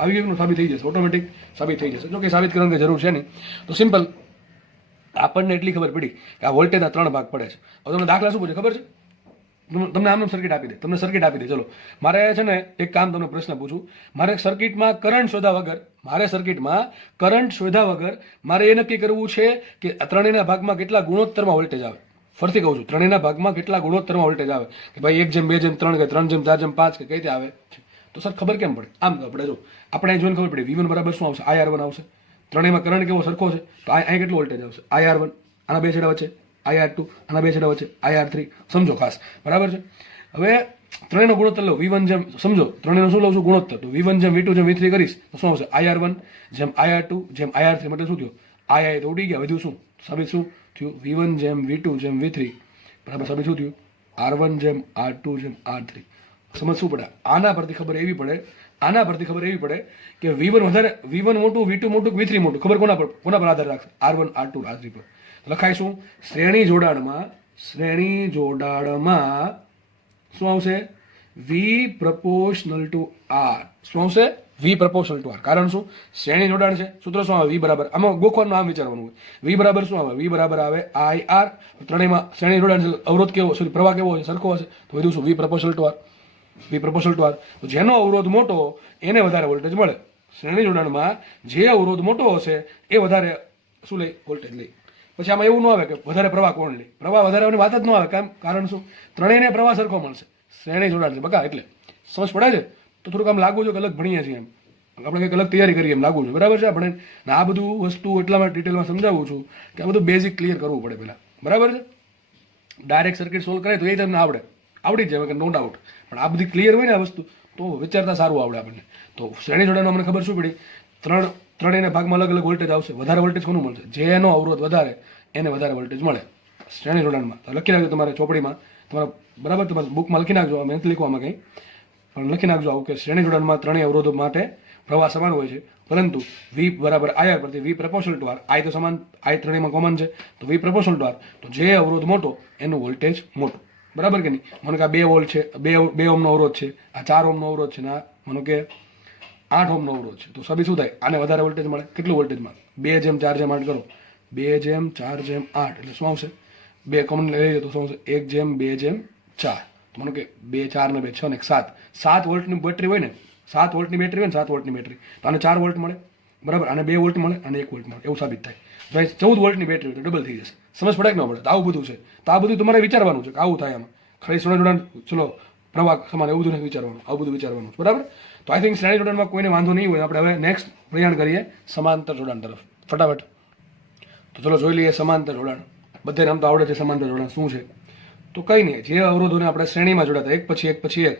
આવી ગયું સાબિત થઈ જશે, ઓટોમેટિક સાબિત થઈ જશે. જો કે સાબિત કરવાની જરૂર છે નહીં. તો સિમ્પલ આપણને એટલી ખબર પડી કે આ વોલ્ટેજના 3 ભાગ પડે છે. હવે તમને દાખલા શું પૂછે ખબર છે, તમને આમ સર્કિટ આપી દે, તમને સર્કિટ આપી દે. ચલો મારે છે ને એક કામ, તમને પ્રશ્ન પૂછું, મારે સર્કિટમાં કરંટ શોધ્યા વગર મારે એ નક્કી કરવું છે કે ત્રણેયના ભાગમાં કેટલા ગુણોત્તરમાં વોલ્ટેજ આવે. ફરીથી કહું છું, ત્રણેયના ભાગમાં કેટલા ગુણોત્તરમાં વોલ્ટેજ આવે, કે ભાઈ 1:2:3 કે 3:4:5 કે કઈ રીતે આવે છે. તો સર ખબર કેમ પડે, આમ આપણે જો આપણે જોઈને ખબર પડે V1 બરાબર શું આવશે, IR1 આવશે. ત્રણેયમાં કરંટ કેવો સરખો છે, તો અહીં કેટલું વોલ્ટેજ આવશે, IR1, આના બે છેડા વચ્ચે IR2, આના બે છેડા વચ્ચે IR3. સમજો ખાસ, બરાબર છે. હવે ત્રણેયનો ગુણોત્તર લો, V1 જેમ, સમજો ત્રણેયનો શું લઉં છું ગુણોત્તર, તો V1 જેમ V2 જેમ V3 કરીશ તો શું આવશે, IR1 જેમ IR2 જેમ IR3. મતલબ શું થયું, I તો ઉડી ગયા, વધ્યું શું, સાબિત શું થયું, V1 જેમ V2 જેમ V3 બરાબર, સાબિત શું થયું, R1 જેમ R2 જેમ R3. સમજ શું પડે, આના પરથી ખબર એવી પડે કે V1 મોટું, V2 મોટું, V3 મોટું, ખબર કોના પર આધાર રાખશે, R1 R2 R3 પર. લખાઈશું શ્રેણી જોડાણમાં શું આવશે, V પ્રપોર્શનલ ટુ R. શું આવશે, V પ્રપોર્શનલ ટુ R. કારણ શું, શ્રેણી જોડાણ છે, સૂત્ર શું આવે, V બરાબર, આમાં ગોખવાનું આમ વિચારવાનું હોય, V બરાબર શું આવે, V બરાબર આવે IR. ત્રણેયમાં શ્રેણી જોડાણ છે, અવરોધ કેવો, સોરી પ્રવાહ કેવો હશે, સરખો હશે, તો વધુ શું, V પ્રપોર્શનલ ટુ R. તો જેનો અવરોધ મોટો એને વધારે વોલ્ટેજ મળે. શ્રેણી જોડાણમાં જે અવરોધ મોટો હશે એ વધારે શું લે, વોલ્ટેજ લે. પછી આમાં એવું ન આવે કે વધારે પ્રવાહ કોણ લે, પ્રવાહ વધારવાની વાત જ ન આવે. કારણ શું, ત્રણેયને પ્રવાહ સરખો મળશે, શ્રેણી જોડાણ છે બકા. એટલે સમજ પડે છે. તો થોડુંક આમ લાગુ છે કે અલગ ભણીએ છીએ, એમ આપણે કંઈક અલગ તૈયારી કરીએ એમ લાગુ છે, બરાબર છે. આપણે આ બધું વસ્તુ એટલા માટે ડિટેલમાં સમજાવું છું કે આ બધું બેઝિક ક્લિયર કરવું પડે પહેલાં, બરાબર છે. ડાયરેક્ટ સર્કિટ સોલ્વ કરે તો એ તમને આવડી જ જાય કે નો ડાઉટ. પણ આ બધી ક્લિયર હોય ને આ વસ્તુ, તો વિચારતા સારું આવડે આપણને. તો શ્રેણી જોડાણમાં મને ખબર શું પડી, ત્રણેયના ભાગમાં અલગ અલગ વોલ્ટેજ આવશે. વધારે વોલ્ટેજ કોનું મળશે, જેનો અવરોધ વધારે એને વધારે વોલ્ટેજ મળે શ્રેણી જોડાણમાં. તો લખી નાખજો તમારે ચોપડીમાં, તમારા બરાબર, તમારા બુકમાં લખી નાખજો, મેં નથી લખવામાં કંઈ, પણ લખી નાખજો આવું કે શ્રેણી જોડાણમાં ત્રણેય અવરોધો માટે પ્રવાહ સમાન હોય છે, પરંતુ V બરાબર IR પરથી V proportional two R. I તો સમાન, I ત્રણેયમાં કોમન છે, તો V પ્રપોર્શનલ ટુ R. તો જે અવરોધ મોટો એનું વોલ્ટેજ મોટો, બરાબર કે નહીં. મને કે આ 2 વોલ્ટ છે, 2 ઓહમનો અવરોધ છે, આ 4 ઓહમનો અવરોધ છે, ના મને કે 8 ઓહમનો અવરોધ છે, તો સબી શું થાય, આને વધારે વોલ્ટેજ મળે. કેટલું વોલ્ટેજ મળે, 2:4:8 કરો, 2:4:8 એટલે શું આવશે, 2 કોમન લઈએ તો શું આવશે, 1:2:4. તો મને કે 2 4 ને 2 6 ને 7, 7 વોલ્ટની બેટરી હોય ને, 7 વોલ્ટની બેટરી હોય ને, 7 વોલ્ટની બેટરી, તો આને 4 વોલ્ટ મળે, બરાબર, આને 2 વોલ્ટ મળે, આને 1 વોલ્ટ મળે, એવું સાબિત થાય. જો 14 વોલ્ટની બેટરી હોય તો ડબલ થઈ જશે. સમજ પડે કે ન પડે, તો આવું બધું છે. તો આ બધું તમારે વિચારવાનું છે કે આવું થાય આમાં, ખરી શ્રેણી જોડાણ, ચલો પ્રવાહ સમાન, એવું બધું નથી વિચારવાનું, આવું બધું વિચારવાનું છે, બરાબર. તો આઈ થિંક શ્રેણી જોડાણમાં કોઈને વાંધો નહીં હોય. આપણે હવે નેક્સ્ટ પ્રયાણ કરીએ સમાંતર જોડાણ તરફ ફટાફટ. તો ચલો જોઈ લઈએ સમાંતર જોડાણ. બધે નામ તો આવડે છે સમાંતર જોડાણ શું છે. તો કંઈ નહીં, જે અવરોધોને આપણે શ્રેણીમાં જોડાતા એક પછી એક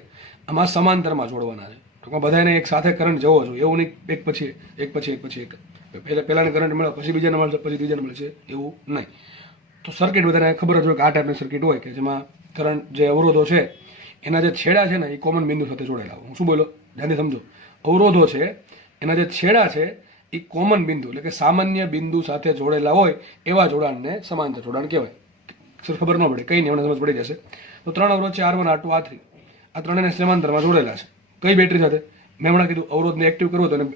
આમાં સમાંતરમાં જોડવાના છે. ટૂંકમાં બધાને એક સાથે કરંટ જવો જોઈએ, એવું નહીં એક પછી એક. પહેલાને કરંટ મળે પછી બીજાને મળશે પછી ત્રીજાને મળશે, એવું નહીં. તો સર્કિટ બધાને ખબર જ હોય કે આ ટાઈપની સર્કિટ હોય કે જેમાં કરંટ, જે અવરોધો છે એના જે છેડા છે ને એ કોમન બિંદુ સાથે જોડાયેલા હોય. હું શું બોલો, ધ્યાનથી સમજો. અવરોધો છે એના જે છેડા છે એ કોમન બિંદુ એટલે કે સામાન્ય બિંદુ સાથે જોડેલા હોય એવા જોડાણને સમાંતર જોડાણ કહેવાય. ખબર ન પડે કંઈ નહીં, એમને સમજ પડી જશે. તો 3 અવરોધ છે, R1 R2 R3, આ ત્રણેયને સમાંતરમાં જોડેલા છે. કઈ બેટરી સાથે, મેં હમણાં કીધું અવરોધને એક્ટિવ કરવો તો એને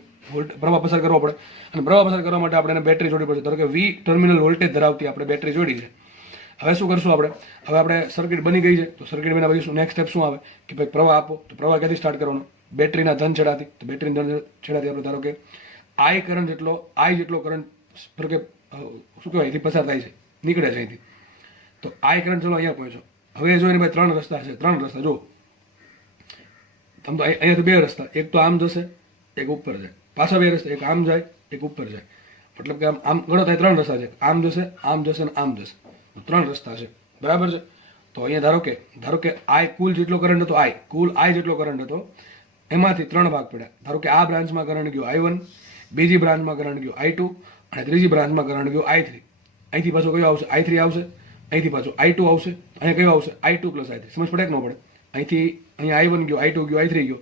પ્રવાહ પસાર કરવો પડે, અને પ્રવાહ પસાર કરવા માટે આપણે એને બેટરી જોડવી પડશે. ધારો કે V ટર્મિનલ વોલ્ટેજ ધરાવતી આપણે બેટરી જોડી છે. હવે શું કરશું આપણે, હવે આપણે સર્કિટ બની ગઈ છે, તો સર્કિટ બન્યા પછી નેક્સ્ટ સ્ટેપ શું આવે કે ભાઈ પ્રવાહ આપો. તો પ્રવાહ ક્યાંથી સ્ટાર્ટ કરવાનો, બેટરીના ધન છેડાથી. તો બેટરીના ધન છેડાથી આપણે ધારો કે આઈ કરંટ જેટલો કરંટ કે શું કહેવાય અહીંથી પસાર થાય છે, નીકળે છે અહીંથી. તો આઈ કરંટ ચલો અહીંયા પહોંચ્યો. હવે જો એને ભાઈ 3 રસ્તા છે, 3 રસ્તા જો આમ તો અહીંયાથી 2 રસ્તા, એક તો આમ જશે, એક ઉપર જાય, પાછા 2 રસ્તા, એક આમ જાય, એક ઉપર જાય. મતલબ કે આમ ગણો થાય 3 રસ્તા છે, આમ જશે, આમ જશે અને આમ જશે. 3 રસ્તા છે, બરાબર છે. તો અહીંયા ધારો કે આઈ કુલ જેટલો કરંટ હતો, આઈ જેટલો કરંટ હતો, એમાંથી 3 ભાગ પડ્યા. ધારો કે આ બ્રાન્ચમાં કરંટ ગયો I1, બીજી બ્રાન્ચમાં કરંટ ગયો I2 અને ત્રીજી બ્રાન્ચમાં કરંટ ગયો I3. અહીંથી પાછો કયો આવશે? I3 આવશે. અહીંથી પાછો I2 આવશે. અહીંયા કયો આવશે? I2 plus I3. સમજ પડે કે ન પડે? અહીંથી અહીંયા I1 ગયો, I2 ગયો, I3 ગયો.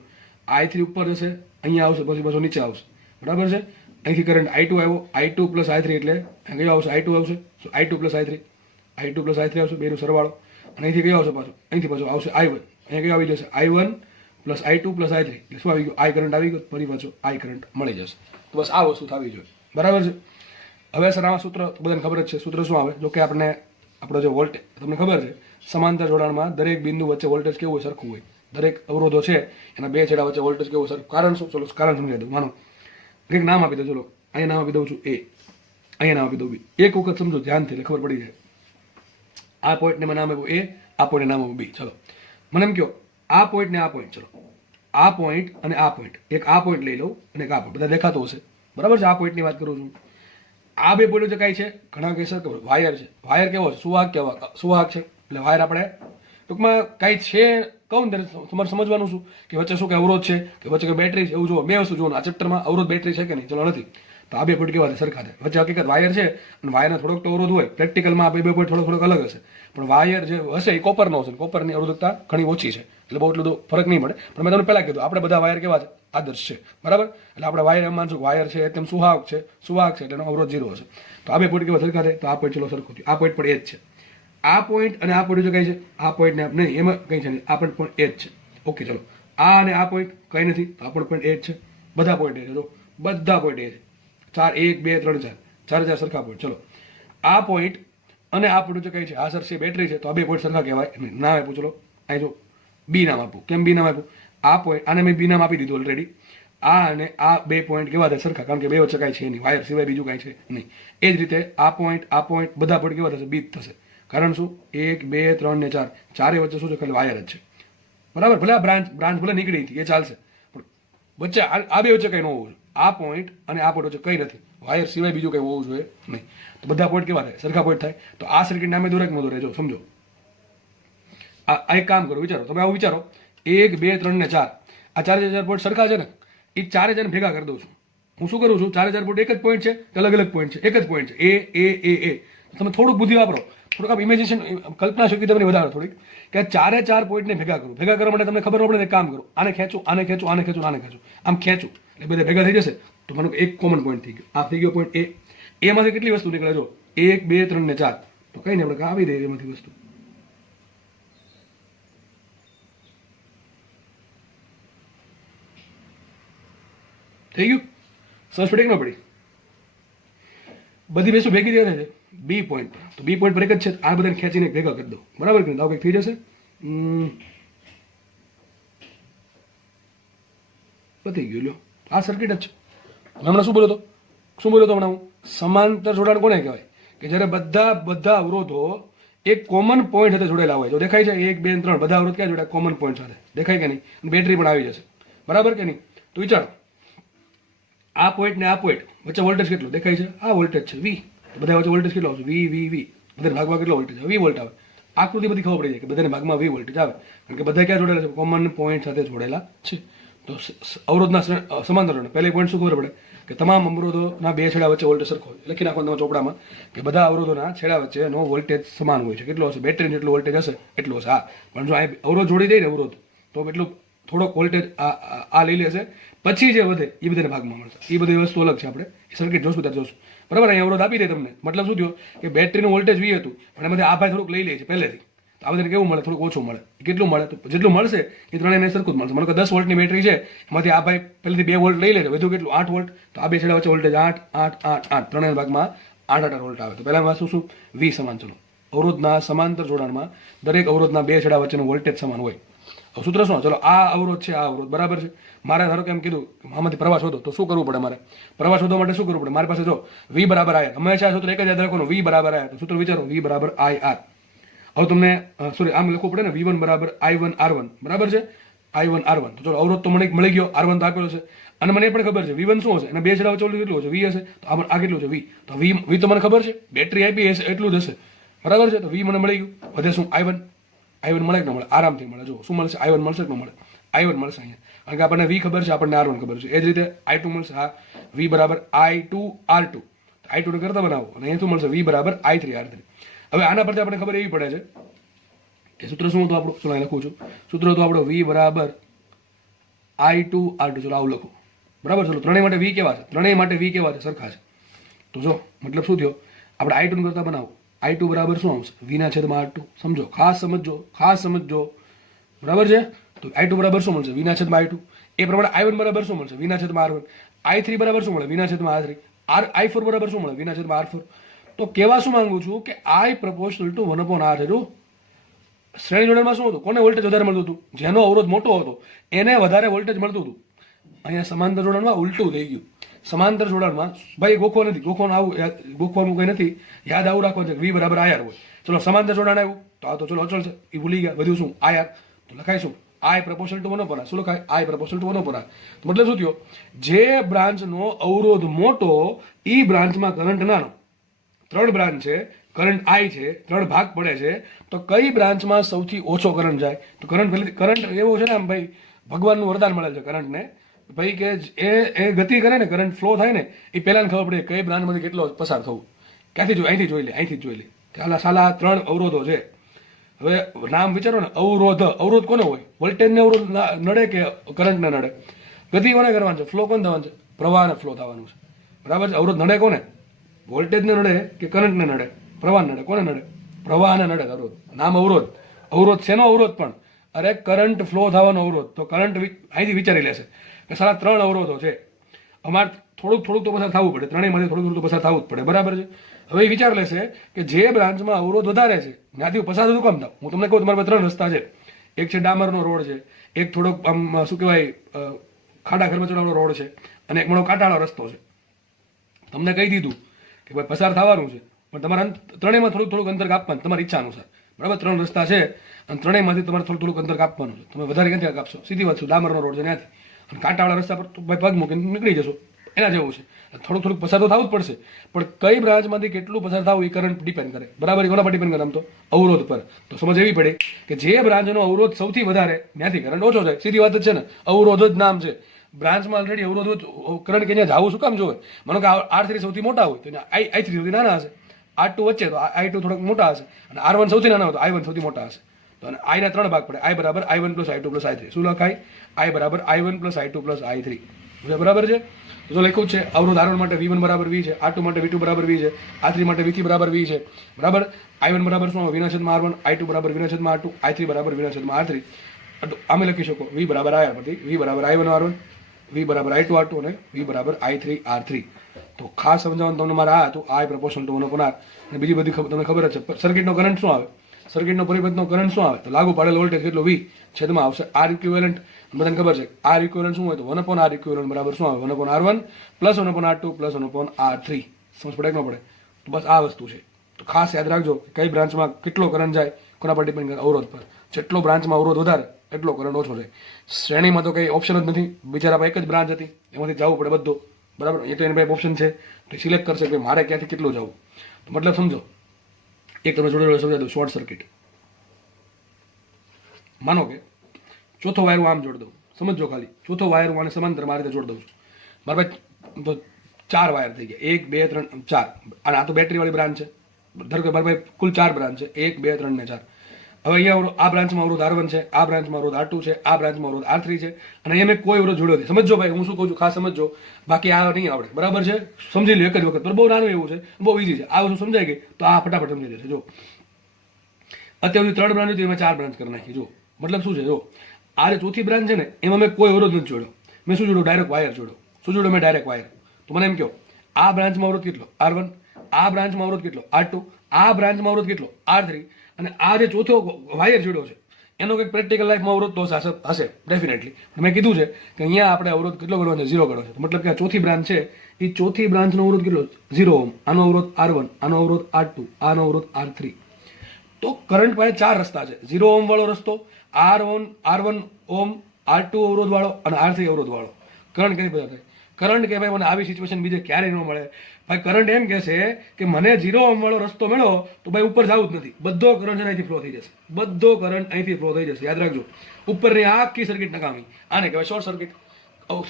I3 ઉપર જશે, અહીંયા આવશે, પછી પાછો નીચે આવશે, બરાબર છે. અહીંથી કરંટ I2 આવ્યો, I2 પ્લસ I3 એટલે કયો આવશે? I2 આવશે. I2 પ્લસ I3 આવશે, બેનો સરવાળો. અને અહીંથી કયો આવશે પાછો? અહીંથી પાછો આવશે I1. અહીંયા કયો આવી જશે? I1 plus I2 plus I3 એટલે શું આવી ગયું? I કરંટ આવી ગયો, ફરી પાછો I કરંટ મળી જશે. તો બસ આ વસ્તુ થવી જોઈએ, બરાબર છે. હવે સર આમાં સૂત્ર બધાને ખબર જ છે. સૂત્ર શું આવે? જો કે આપણો જે વોલ્ટેજ તમને ખબર છે, સમાંતર જોડાણમાં દરેક બિંદુ વચ્ચે વોલ્ટેજ કેવું હોય? સરખું હોય. દરેક અવરોધો છે એના 2 છેડા વચ્ચે વોલ્ટેજ કેવું સરખું? કારણ શું? ચલો કારણ સમજાવી દઉં. માનો એક નામ આપી દો, ચલો અહીંયા નામ આપી દઉં છું A, અહીંયા નામ આપી દઉં B. એક વખત સમજો ધ્યાનથી એટલે ખબર પડી જાય. આ પોઈન્ટને મેં નામ આપ્યું A, આ પોઈન્ટને નામ આપ્યું B. ચલો મને એમ કહો, આ પોઈન્ટ ને આ પોઈન્ટ, ચલો આ પોઈન્ટ અને આ પોઈન્ટ, એક આ પોઈન્ટ લઈ લઉં અને એક આ પોઈન્ટ, બધા દેખાતો હશે, બરાબર છે. આ પોઈન્ટની વાત કરું છું. આ 2 પોઈન્ટ કાંઈ છે? ઘણા કહેશે કે વાયર છે. વાયર કેવો છે? સુવાહક છે. એટલે વાયર આપણે ટૂંકમાં કાંઈ છે કહું ને ત્યારે તમારે સમજવાનું શું કે વચ્ચે શું કે અવરોધ છે કે વચ્ચે કે બેટરી છે, એવું જુઓ. 2 વસ્તુ જોવાનું. આ ચેપ્ટરમાં અવરોધ બેટરી છે કે નહીં? ચલો નથી. તો આ 2 પોઈન્ટ કેવા છે? સરખા છે. વચ્ચે હકીકત વાયર છે અને વાયરનો થોડોક તો અવરોધ હોય. પ્રેક્ટિકલમાં આ 2 પોઈન્ટ થોડોક અલગ હશે, પણ વાયર જે હશે એ કોપરનો હશે. કોપરની અવરોધકતા ઘણી ઓછી છે, એટલે બહુ એટલું તો ફરક નહીં પડે. પણ મેં તમને પહેલાં કીધું, આપણે બધા વાયર કેવા છે? આદર્શ છે, બરાબર. એટલે આપણે વાયર એમ માનશું વાયર છે તેમ સુવાહક છે એટલે એનો અવરોધ 0 હશે. તો આ 2 પોઈન્ટ કેવા સરખા થાય? તો આ પોઈન્ટ ચલો સરખું થયું. આ પોઈન્ટ પણ એ જ છે. આ પોઈન્ટ અને આ પોઈન્ટ જો કઈ છે? આ પોઈન્ટ ને નહીં, એમાં કંઈ છે નહીં. આ પણ એ જ છે. ઓકે, ચલો આ અને આ પોઈન્ટ કંઈ નથી, તો આ પણ એ જ છે. બધા પોઈન્ટ એ છે. જો બધા પોઈન્ટ એ છે. 4 1 2 3 4 4 સરખા પોઈન્ટ. ચલો આ પોઈન્ટ અને આ પોઈન્ટ જો કઈ છે? આ સર છે બેટરી છે, તો આ 2 પોઈન્ટ સરખા કહેવાય નહીં. નામ આપ્યું, ચલો અહીં જો બી નામ આપું. કેમ બી નામ આપ્યું? આ પોઈન્ટ આને મેં બી નામ આપી દીધું ઓલરેડી. આ અને આ 2 પોઈન્ટ કેવા થાય? સરખા, કારણ કે 2 વચ્ચે કાંઈ છે નહીં, વાયર સિવાય બીજું કાંઈ છે નહીં. એ જ રીતે આ પોઈન્ટ બધા પોઈન્ટ કેવા થશે? બી થશે. કારણ શું? 1 2 3 ને 4, ચારે વચ્ચે શું છે? ખાલી વાયર જ છે, બરાબર. ભલે આ બ્રાન્ચ ભલે નીકળી હતી, એ ચાલશે, પણ વચ્ચે આ 2 વચ્ચે કંઈ ન હોવું જોઈએ. આ પોઈન્ટ અને આ પોઈન્ટ વચ્ચે કંઈ નથી, વાયર સિવાય બીજું કંઈ હોવું જોઈએ નહીં. તો બધા પોઈન્ટ કેવા થાય? સરખા પોઈન્ટ થાય. તો આ સર્કિટ નામે દોરે કે ન દોરે? જો સમજો. આ એક કામ કરો, વિચારો, તમે આવું વિચારો, 1 2 3 ને 4, આ 4 પોઈન્ટ સરખા છે ને? એ 4 ભેગા કરી દઉં છું. હું શું કરું છું? 4 પોઈન્ટ એક જ પોઈન્ટ છે કે અલગ અલગ પોઈન્ટ છે? એક જ પોઈન્ટ છે. એ તમે થોડુંક બુદ્ધિ વાપરો, થોડુંક આમ ઇમેજિનેશન, કલ્પના શક્તિ તમને વધારો થોડીક, કે 4 પોઈન્ટને ભેગા કરું. ભેગા કરવા માટે તમને ખબર ન પડે એક કામ કરું, આને ખેંચું, આને ખેંચું, આને ખેંચું, આને ખેંચું, આમ ખેંચું એટલે બધા ભેગા થઈ જશે. તો મને એક કોમન પોઈન્ટ થઈ ગયો. આ થઈ ગયો પોઈન્ટ એ. એમાંથી કેટલી વસ્તુ નીકળે? જો 1 2 3 ને 4, તો કઈ નહીં, આપણે આવી દે એમાંથી વસ્તુ. થઈ ગયું? સમજ પડી કે ન પડી? બધી વસ્તુ ભેગી થયા છે બી પોઈન્ટ પર. તો બી પોઈન્ટ પર એક જ છે. આ બધાને ખેંચીને ભેગા કરી દો, બરાબર કે કંઈક થઈ જશે. પતી ગયું. લ્યો, આ સર્કિટ જ છે. હમણાં શું બોલ્યો તો હમણાં હું? સમાંતર જોડાણ કોને કહેવાય? કે જ્યારે બધા અવરોધો એક કોમન પોઈન્ટ સાથે જોડેલા હોય. જો દેખાય છે 1 2 3 બધા અવરોધ ક્યાં જોડાય? કોમન પોઈન્ટ સાથે. દેખાય કે નહીં? બેટરી પણ આવી જશે, બરાબર કે નહીં? તો વિચારો, આ પોઈન્ટ ને આ પોઈન્ટ વચ્ચે વોલ્ટેજ કેટલો દેખાય છે? આ વોલ્ટેજ છે V. બધા વચ્ચે વોલ્ટેજ કેટલો આવશે? V. બધા ભાગમાં કેટલો વોલ્ટેજ આવે? V વોલ્ટ આવે. આકૃતિ બધી ખબર પડી જાય કે બધાને ભાગમાં V વોલ્ટેજ આવે, કારણ કે બધા ક્યાં જોડેલા છે? કોમન પોઈન્ટ સાથે જોડેલા છે. તો અવરોધના સમાંતર પહેલા પોઈન્ટ શું ખબર પડે? કે તમામ અવરોધોના 2 છેડા વચ્ચે વોલ્ટેજ સરખો હોય. લખી નાખો તમે ચોપડામાં કે બધા અવરોધોના છેડા વચ્ચેનો વોલ્ટેજ સમાન હોય છે. કેટલો હશે? બેટરી જેટલો વોલ્ટેજ હશે એટલો હશે. હા, પણ જો આ અવરોધ જોડી દે ને અવરોધ, તો એટલું થોડોક વોલ્ટેજ આ લઈ લેશે, પછી જે વધે એ બધાને ભાગમાં મળશે. એ બધી વસ્તુ અલગ છે. આપણે સર્કિટ જોશું ત્યારે જોશું, બરાબર. અહીંયા અવરોધ આપી દે તમને. મતલબ શું થયો? કે બેટરીનું વોલ્ટેજ V હતું, પણ એમાંથી આ ભાઈ થોડુંક લઈ લે છે પહેલેથી. તો આ બધાને કેવું મળે? થોડુંક ઓછું મળે. કેટલું મળે? તો જેટલું મળશે એ ત્રણેયને સરખું જ મળશે. મને કે 10 વોલ્ટની બેટરી છે, એમાંથી આ ભાઈ પહેલેથી 2 વોલ્ટ લઈ લે છે, વધુ કેટલું? 8 વોલ્ટ. તો આ 2 છેડા વચ્ચે વોલ્ટેજ 8 8 8 8, ત્રણેય ભાગમાં 8 વોલ્ટ આવે. તો પહેલામાં શું V સમાન. ચલો, અવરોધના સમાંતર જોડાણમાં દરેક અવરોધના 2 છેડા વચ્ચેનો વોલ્ટેજ સમાન હોય. હવે સૂત્ર શું? ચલો આ અવરોધ છે, આ અવરોધ બરાબર છે. મારે ધારો કે એમ કીધું આમાંથી પ્રવાહ શોધો, તો શું કરવું પડે? મારે પ્રવાહ શોધવા માટે શું કરવું પડે? મારી પાસે જો વી બરાબર આઈ આર, હંમેશા સૂત્ર એક જ યાદ રાખવાનું, વી બરાબર આઈ આર. તો સૂત્ર વિચારો, વી બરાબર આઈ આર. હવે તમને સોરી આમ લખવું પડે ને, વી વન બરાબર આઈ વન આર વન, બરાબર છે, આઈ વન આર વન. તો ચલો અવરોધ તો મને મળી ગયો, આર વન તો આપેલો છે, અને મને એ પણ ખબર છે વી વન શું હશે, અને બે છેડા વચ્ચે કેટલું હશે? વી હશે. તો આ કેટલું છે? વી. તો વી તો મને ખબર છે, બેટરી આપી હશે એટલું જ હશે, બરાબર છે. તો વી મને મળી ગયું. વધે શું? આઈ વન. આઈ વન મળે કે ન મળે? આરામથી મળે. જો શું મળશે? આઈ વન મળશે કે ન મળે? આઈ વન મળશે અહીંયા, કારણ કે આપણને વી ખબર છે, આપણને આર વન ખબર છે. એ જ રીતે આઈ ટુ મળશે. હા, વી બરાબર I two R two. I two ને કરતા બનાવો, અને અહીંયા શું મળશે? વી બરાબર આઈ થ્રી આર થ્રી. હવે આના પરથી આપણે ખબર એવી પડે છે કે સૂત્ર શું હતું આપણું? ચલો અહીં લખું છું. સૂત્ર હતું આપણું વી બરાબર આઈ ટુ આર ટુ. ચલો આવું લખું, બરાબર. ચલો ત્રણેય માટે વી કેવા છે? ત્રણેય માટે વી કેવા છે? સરખા છે. તો જો મતલબ શું થયો? આપણે આઈ ટુ કરતા બનાવો, આઈ ટુ બરાબર શું આવશે? વીના છેદમાં આર ટુ. સમજો, ખાસ સમજો, ખાસ સમજો, બરાબર છે. તો આઈ ટુ બરાબર શું મળશે? વીના છેદમાં આઈ ટુ. એ પ્રમાણે આઈ વન બરાબર શું મળશે? વીના છેદમાં આર વન. આઈ થ્રી બરાબર શું મળે? વીના છેદમાં આર થ્રી. આઈ ફોર બરાબર શું મળે? વીના છેદમાં આર ફોર. તો કહેવા શું માંગુ છું કે આઈ પ્રપોર્શનલ ટુ 1/r છે. જો શ્રેણી જોડાણમાં શું હતું? કોને વોલ્ટેજ વધારે મળતું હતું? જેનો અવરોધ મોટો હતો એને વધારે વોલ્ટેજ મળતું હતું. અહીંયા સમાંતર જોડાણમાં ઉલટું થઈ ગયું. સમાંતર જોડાણમાં ભાઈ ગોખો નથી, ગોખવાનું કંઈ નથી, યાદ આવું રાખવાનું છે વી બરાબર આઈઆર હોય. ચલો સમાંતર જોડાણ આવ્યું તો આ તો ચલો અચળ છે, એ ભૂલી ગયા. વધ્યું શું? આઈઆર. તો લખાય શું? આઈ પ્રપોર્શનલ ટુ 1/r. શું લખાય? આઈ પ્રપોર્શનલ ટુ 1/r. તો મતલબ શું થયો? જે બ્રાન્ચનો અવરોધ મોટો એ બ્રાન્ચમાં કરંટ નાનો. 3 બ્રાન્ચ છે, કરંટ આઈ છે, 3 ભાગ પડે છે, તો કઈ બ્રાન્ચમાં સૌથી ઓછો કરંટ જાય? તો કરંટ એવો છે ને આમ ભાઈ, ભગવાનનું વરદાન મળે છે કરંટને ભાઈ, કે એ ગતિ કરે ને, કરંટ ફ્લો થાય ને, એ પહેલાને ખબર પડે કઈ બ્રાન્ચમાંથી કેટલો પસાર થવું. ક્યાંથી જોઈ? અહીંથી જોઈ લે, અહીંથી જોઈ લે કે સાલા 3 અવરોધો છે. હવે નામ વિચારો ને, અવરોધ. અવરોધ કોને હોય? વોલ્ટેજને અવરોધ નડે કે કરંટને નડે? ગતિ કોને કરવાનું છે? ફ્લો કોને થવાનું છે? પ્રવાહને ફ્લો થવાનું છે, બરાબર છે. અવરોધ નડે કોને? વોલ્ટેજને નડે કે કરંટને નડે? પ્રવાહને નડે. કોને નડે? પ્રવાહને નડે. અવરોધ નામ અવરોધ. અવરોધ શેનો અવરોધ? પણ અરે કરંટ ફ્લો થવાનો અવરોધ. તો કરંટ અહીંથી વિચારી લેશે કે સાલા 3 અવરોધો છે, અમારે થોડુંક તો પસાર થવું પડે, ત્રણેયમાંથી થોડું તો પસાર થવું જ પડે, બરાબર છે. હવે એ વિચાર લેશે કે જે બ્રાન્ચમાં અવરોધ વધારે છે ત્યાંથી પસાર થતું કામ થાવ. હું તમને કહું, તમારા પાસે 3 રસ્તા છે. એક છે ડામરનો રોડ છે, એક થોડોક આમ શું કહેવાય ખાડા ખરબચડાનો રોડ છે, અને એક મળો કાંટાળો રસ્તો છે. તમને કહી દીધું કે ભાઈ પસાર થવાનું છે, પણ તમારે ત્રણેયમાં થોડુંક અંતર કાપવાનું તમારી ઈચ્છા અનુસાર, બરાબર. 3 રસ્તા છે અને ત્રણેયમાંથી તમારે થોડુંક અંતર કાપવાનું છે. તમે વધારે ક્યાંથી કાપશો? સીધી વાત છે, ડામરનો રોડ છે ત્યાંથી. અને કાંટાવાળા રસ્તા પર તો ભાઈ પગ મૂકીને નીકળી જશો, એના જેવું છે. થોડુંક પસાર તો થવું જ પડશે, પણ કઈ બ્રાન્ચમાંથી કેટલું પસાર થવું એ કરંટ ડિપેન્ડ કરે, બરાબર. કોના પર ડિપેન્ડ કરે? આમ તો અવરોધ પર. તો સમજ એવી પડે કે જે બ્રાન્ચનો અવરોધ સૌથી વધારે ત્યાંથી કરંટ ઓછો જાય. સીધી વાત જ છે ને, અવરોધ જ નામ છે. બ્રાન્ચમાં ઓલરેડી અવરોધ કરંટ કે અહીંયા જવું શું કામ જોવે? માનો કે આર થ્રી સૌથી મોટા હોય તો આઈ થ્રી સૌથી નાના હશે, આર ટુ વચ્ચે તો આઈ ટુ થોડાક મોટા હશે, અને આર વન સૌથી નાના હોય તો આઈ વન સૌથી મોટા હશે. તો આઈના 3 ભાગ પડે. આઈ બરાબર I one plus I two plus I three. શું લખાય? આઈ બરાબર I one plus I two plus I three. બરાબર છે. તો લખ્યું છે અવરોધ આર વન માટે વી વન બરાબર વી છે, આર ટુ માટે વી ટુ બરાબર વી છે, આર થ્રી માટે વી થ્રી બરાબર વી છે, બરાબર. આઈ વન બરાબર શું? વીના છેદમાં આર વન, આઈ ટુ બરાબર વીના છેદમાં આર ટુ, આઈ થ્રી બરાબર વીના છેદમાં આર થ્રી. આમે લખી શકો વી બરાબર આઈ આર પરથી વી બરાબર આઈ વન આર વન, વી બરાબર આઈ ટુ આર ટુ, અને વી બરાબર આઈ થ્રી આર થ્રી. તો ખાસ સમજાવવાનું તમને મારે આ હતું, આઈ પ્રપોર્શનલ ટુ 1/r. અને બીજી બધી તમને ખબર જ છે. સર્કિટનો કરંટ શું આવે? સર્કિટનો પરિબળનો કરંટ શું આવે? તો લાગુ પાડેલ વોલ્ટેજ કેટલો? વી છેદમાં આવશે આર ઇક્વિવેલન્ટ. બધાને ખબર છે આર ઇક્વિવેલન્ટ શું હોય? તો 1/r ઇક્વિવેલન્ટ બરાબર શું આવે? 1/r1 plus 1/r2 plus 1/r3. સમજ પડે કે ન પડે? તો બસ આ વસ્તુ છે. તો ખાસ યાદ રાખજો કઈ બ્રાન્ચમાં કેટલો કરંટ જાય, કોના પર ડિપેન્ડ કરે? અવરોધ પર. જેટલો બ્રાન્ચમાં અવરોધ વધારે એટલો કરંટ ઓછો જાય. શ્રેણીમાં તો કંઈ ઓપ્શન જ નથી, બિચારા એક જ બ્રાન્ચ હતી, એમાંથી જવું પડે બધું, બરાબર. એ તો એની પાસે ઓપ્શન છે, તો સિલેક્ટ કરશે કે મારે ક્યાંથી કેટલું જવું. તો મતલબ સમજો, એક તમે જોડે સમજાવી દઉં. Short circuit. માનો કે ચોથો વાયર હું આમ જોડી દઉં, સમજો ખાલી. ચોથો વાયર હું આને સમાંતર મારી રીતે જોડી દઉં છું. મારા ભાઈ તો 4 વાયર થઈ ગયા, 1 2 3 4. અને આ તો બેટરી વાળી બ્રાન્ચ છે. ધારો કે મારા ભાઈ કુલ 4 બ્રાન્ચ છે, 1 2 3 ને 4. હવે અહીંયા આ બ્રાન્ચમાં અવરોધ આર વન છે, આ બ્રાન્ચમાં અવરોધ આર ટુ છે, આ બ્રાન્ચમાં અવરોધ આર થ્રી છે, અને અહીંયા મેં કોઈ અવરોધ જોડ્યો નથી. સમજો ભાઈ, હું શું કહું છું ખાસ સમજો, બાકી આ નહીં આવડે, બરાબર છે. સમજી લો એક જ વખત, પણ બહુ નાનું એવું છે, બહુ ઈઝી છે. આ વસ્તુ સમજાય ગઈ તો આ ફટાફટ સમજી જશે. જો અત્યાર સુધી 3 બ્રાન્ચ હતી, એમાં 4 બ્રાન્ચ કરી નાખી. જો મતલબ શું છે? જો આ જે ચોથી બ્રાન્ચ છે ને, એમાં મેં કોઈ અવરોધ નથી જોડ્યો. મેં શું જોડ્યો? Direct wire જોડ્યો. શું જોડ્યો? મેં ડાયરેક્ટ વાયર. તો મને એમ કહો, આ બ્રાન્ચમાં અવરોધ કેટલો? R one. આ બ્રાન્ચમાં અવરોધ કેટલો? R two. આ બ્રાન્ચમાં અવરોધ કેટલો? R three. અને આ જે ચોથો વાયર જોડ્યો છે એનો કંઈક પ્રેક્ટિકલ લાઈફમાં અવરોધ તો હશે ડેફિનેટલી. મેં કીધું છે કે અહીંયા આપણે અવરોધ કેટલો ગણવાનો છે? 0 ગણવાનો છે. મતલબ કે આ ચોથી બ્રાન્ચ છે એ ચોથી બ્રાન્ચનો અવરોધ કેટલો? 0 ઓહમ. આનો અવરોધ R1, આનો અવરોધ R2, આનો અવરોધ R3. તો કરંટ પાસે 4 રસ્તા છે. 0 ઓહમ વાળો રસ્તો, R1 ઓહમ, R2 અવરોધ વાળો અને R3 અવરોધ વાળો. કરંટ કઈ બધા થાય? કરંટ કે ભાઈ મને આવી સિચ્યુએશન બીજે ક્યારેય ન મળે. ભાઈ કરંટ એમ કહેશે કે મને 0 ઓહમ વાળો રસ્તો મળ્યો તો ભાઈ ઉપર જવું જ નથી, બધો કરંટ અહીંથી ફ્લો થઈ જશે, બધો કરંટ અહીંથી ફ્લો થઈ જશે. યાદ રાખજો, ઉપરની આખી સર્કિટ નકામી. આને કહેવાય શોર્ટ સર્કિટ.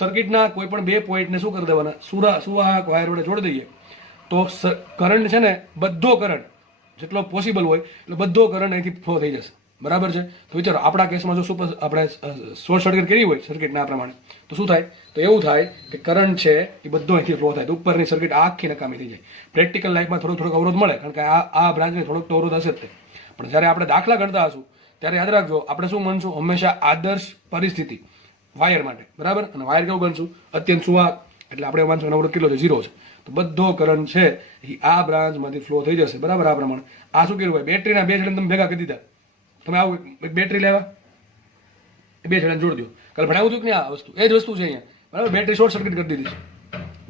સર્કિટના કોઈ પણ 2 પોઈન્ટને શું કરી દેવાના? સુવાહક વાયર વડે જોડી દઈએ તો કરંટ છે ને, બધો કરંટ જેટલો પોસિબલ હોય એટલે બધો કરંટ અહીંથી ફ્લો થઈ જશે. બરાબર છે? તો વિચારો આપણા કેસમાં જો આપણે શોર્ટ સર્કિટ કરી હોય સર્કિટના પ્રમાણે તો શું થાય? તો એવું થાય કે કરંટ છે એ બધો અહીંથી ફ્લો થાય તો ઉપરની સર્કિટ આખી નકામી થઈ જાય. પ્રેક્ટિકલ લાઈફમાં થોડોક અવરોધ મળે, કારણ કે આ બ્રાન્ચને થોડોક તો અવરોધ હશે જ તે. પણ જ્યારે આપણે દાખલા ગણતા હશું ત્યારે યાદ રાખજો, આપણે શું ગણશું? હંમેશા આદર્શ પરિસ્થિતિ વાયર માટે. બરાબર? અને વાયર કેવું ગણશું? અત્યંત સુવાહક. એટલે આપણે માનશું અવરોધ કેટલો છે? 0 છે. તો બધો કરંટ છે એ આ બ્રાન્ચમાંથી ફ્લો થઈ જશે. બરાબર? આ પ્રમાણે આ શું કર્યું ભાઈ? બેટરીના 2 છેડે તમે ભેગા કરી દીધા. તમે આવું બેટરી લેવા 2 છેડાને જોડી દો. કાલે ભણાવું હતું કે નહીં? આ વસ્તુ એ જ વસ્તુ છે અહીંયા. બરાબર? બેટરી શોર્ટ સર્કિટ કરી દીધી છે.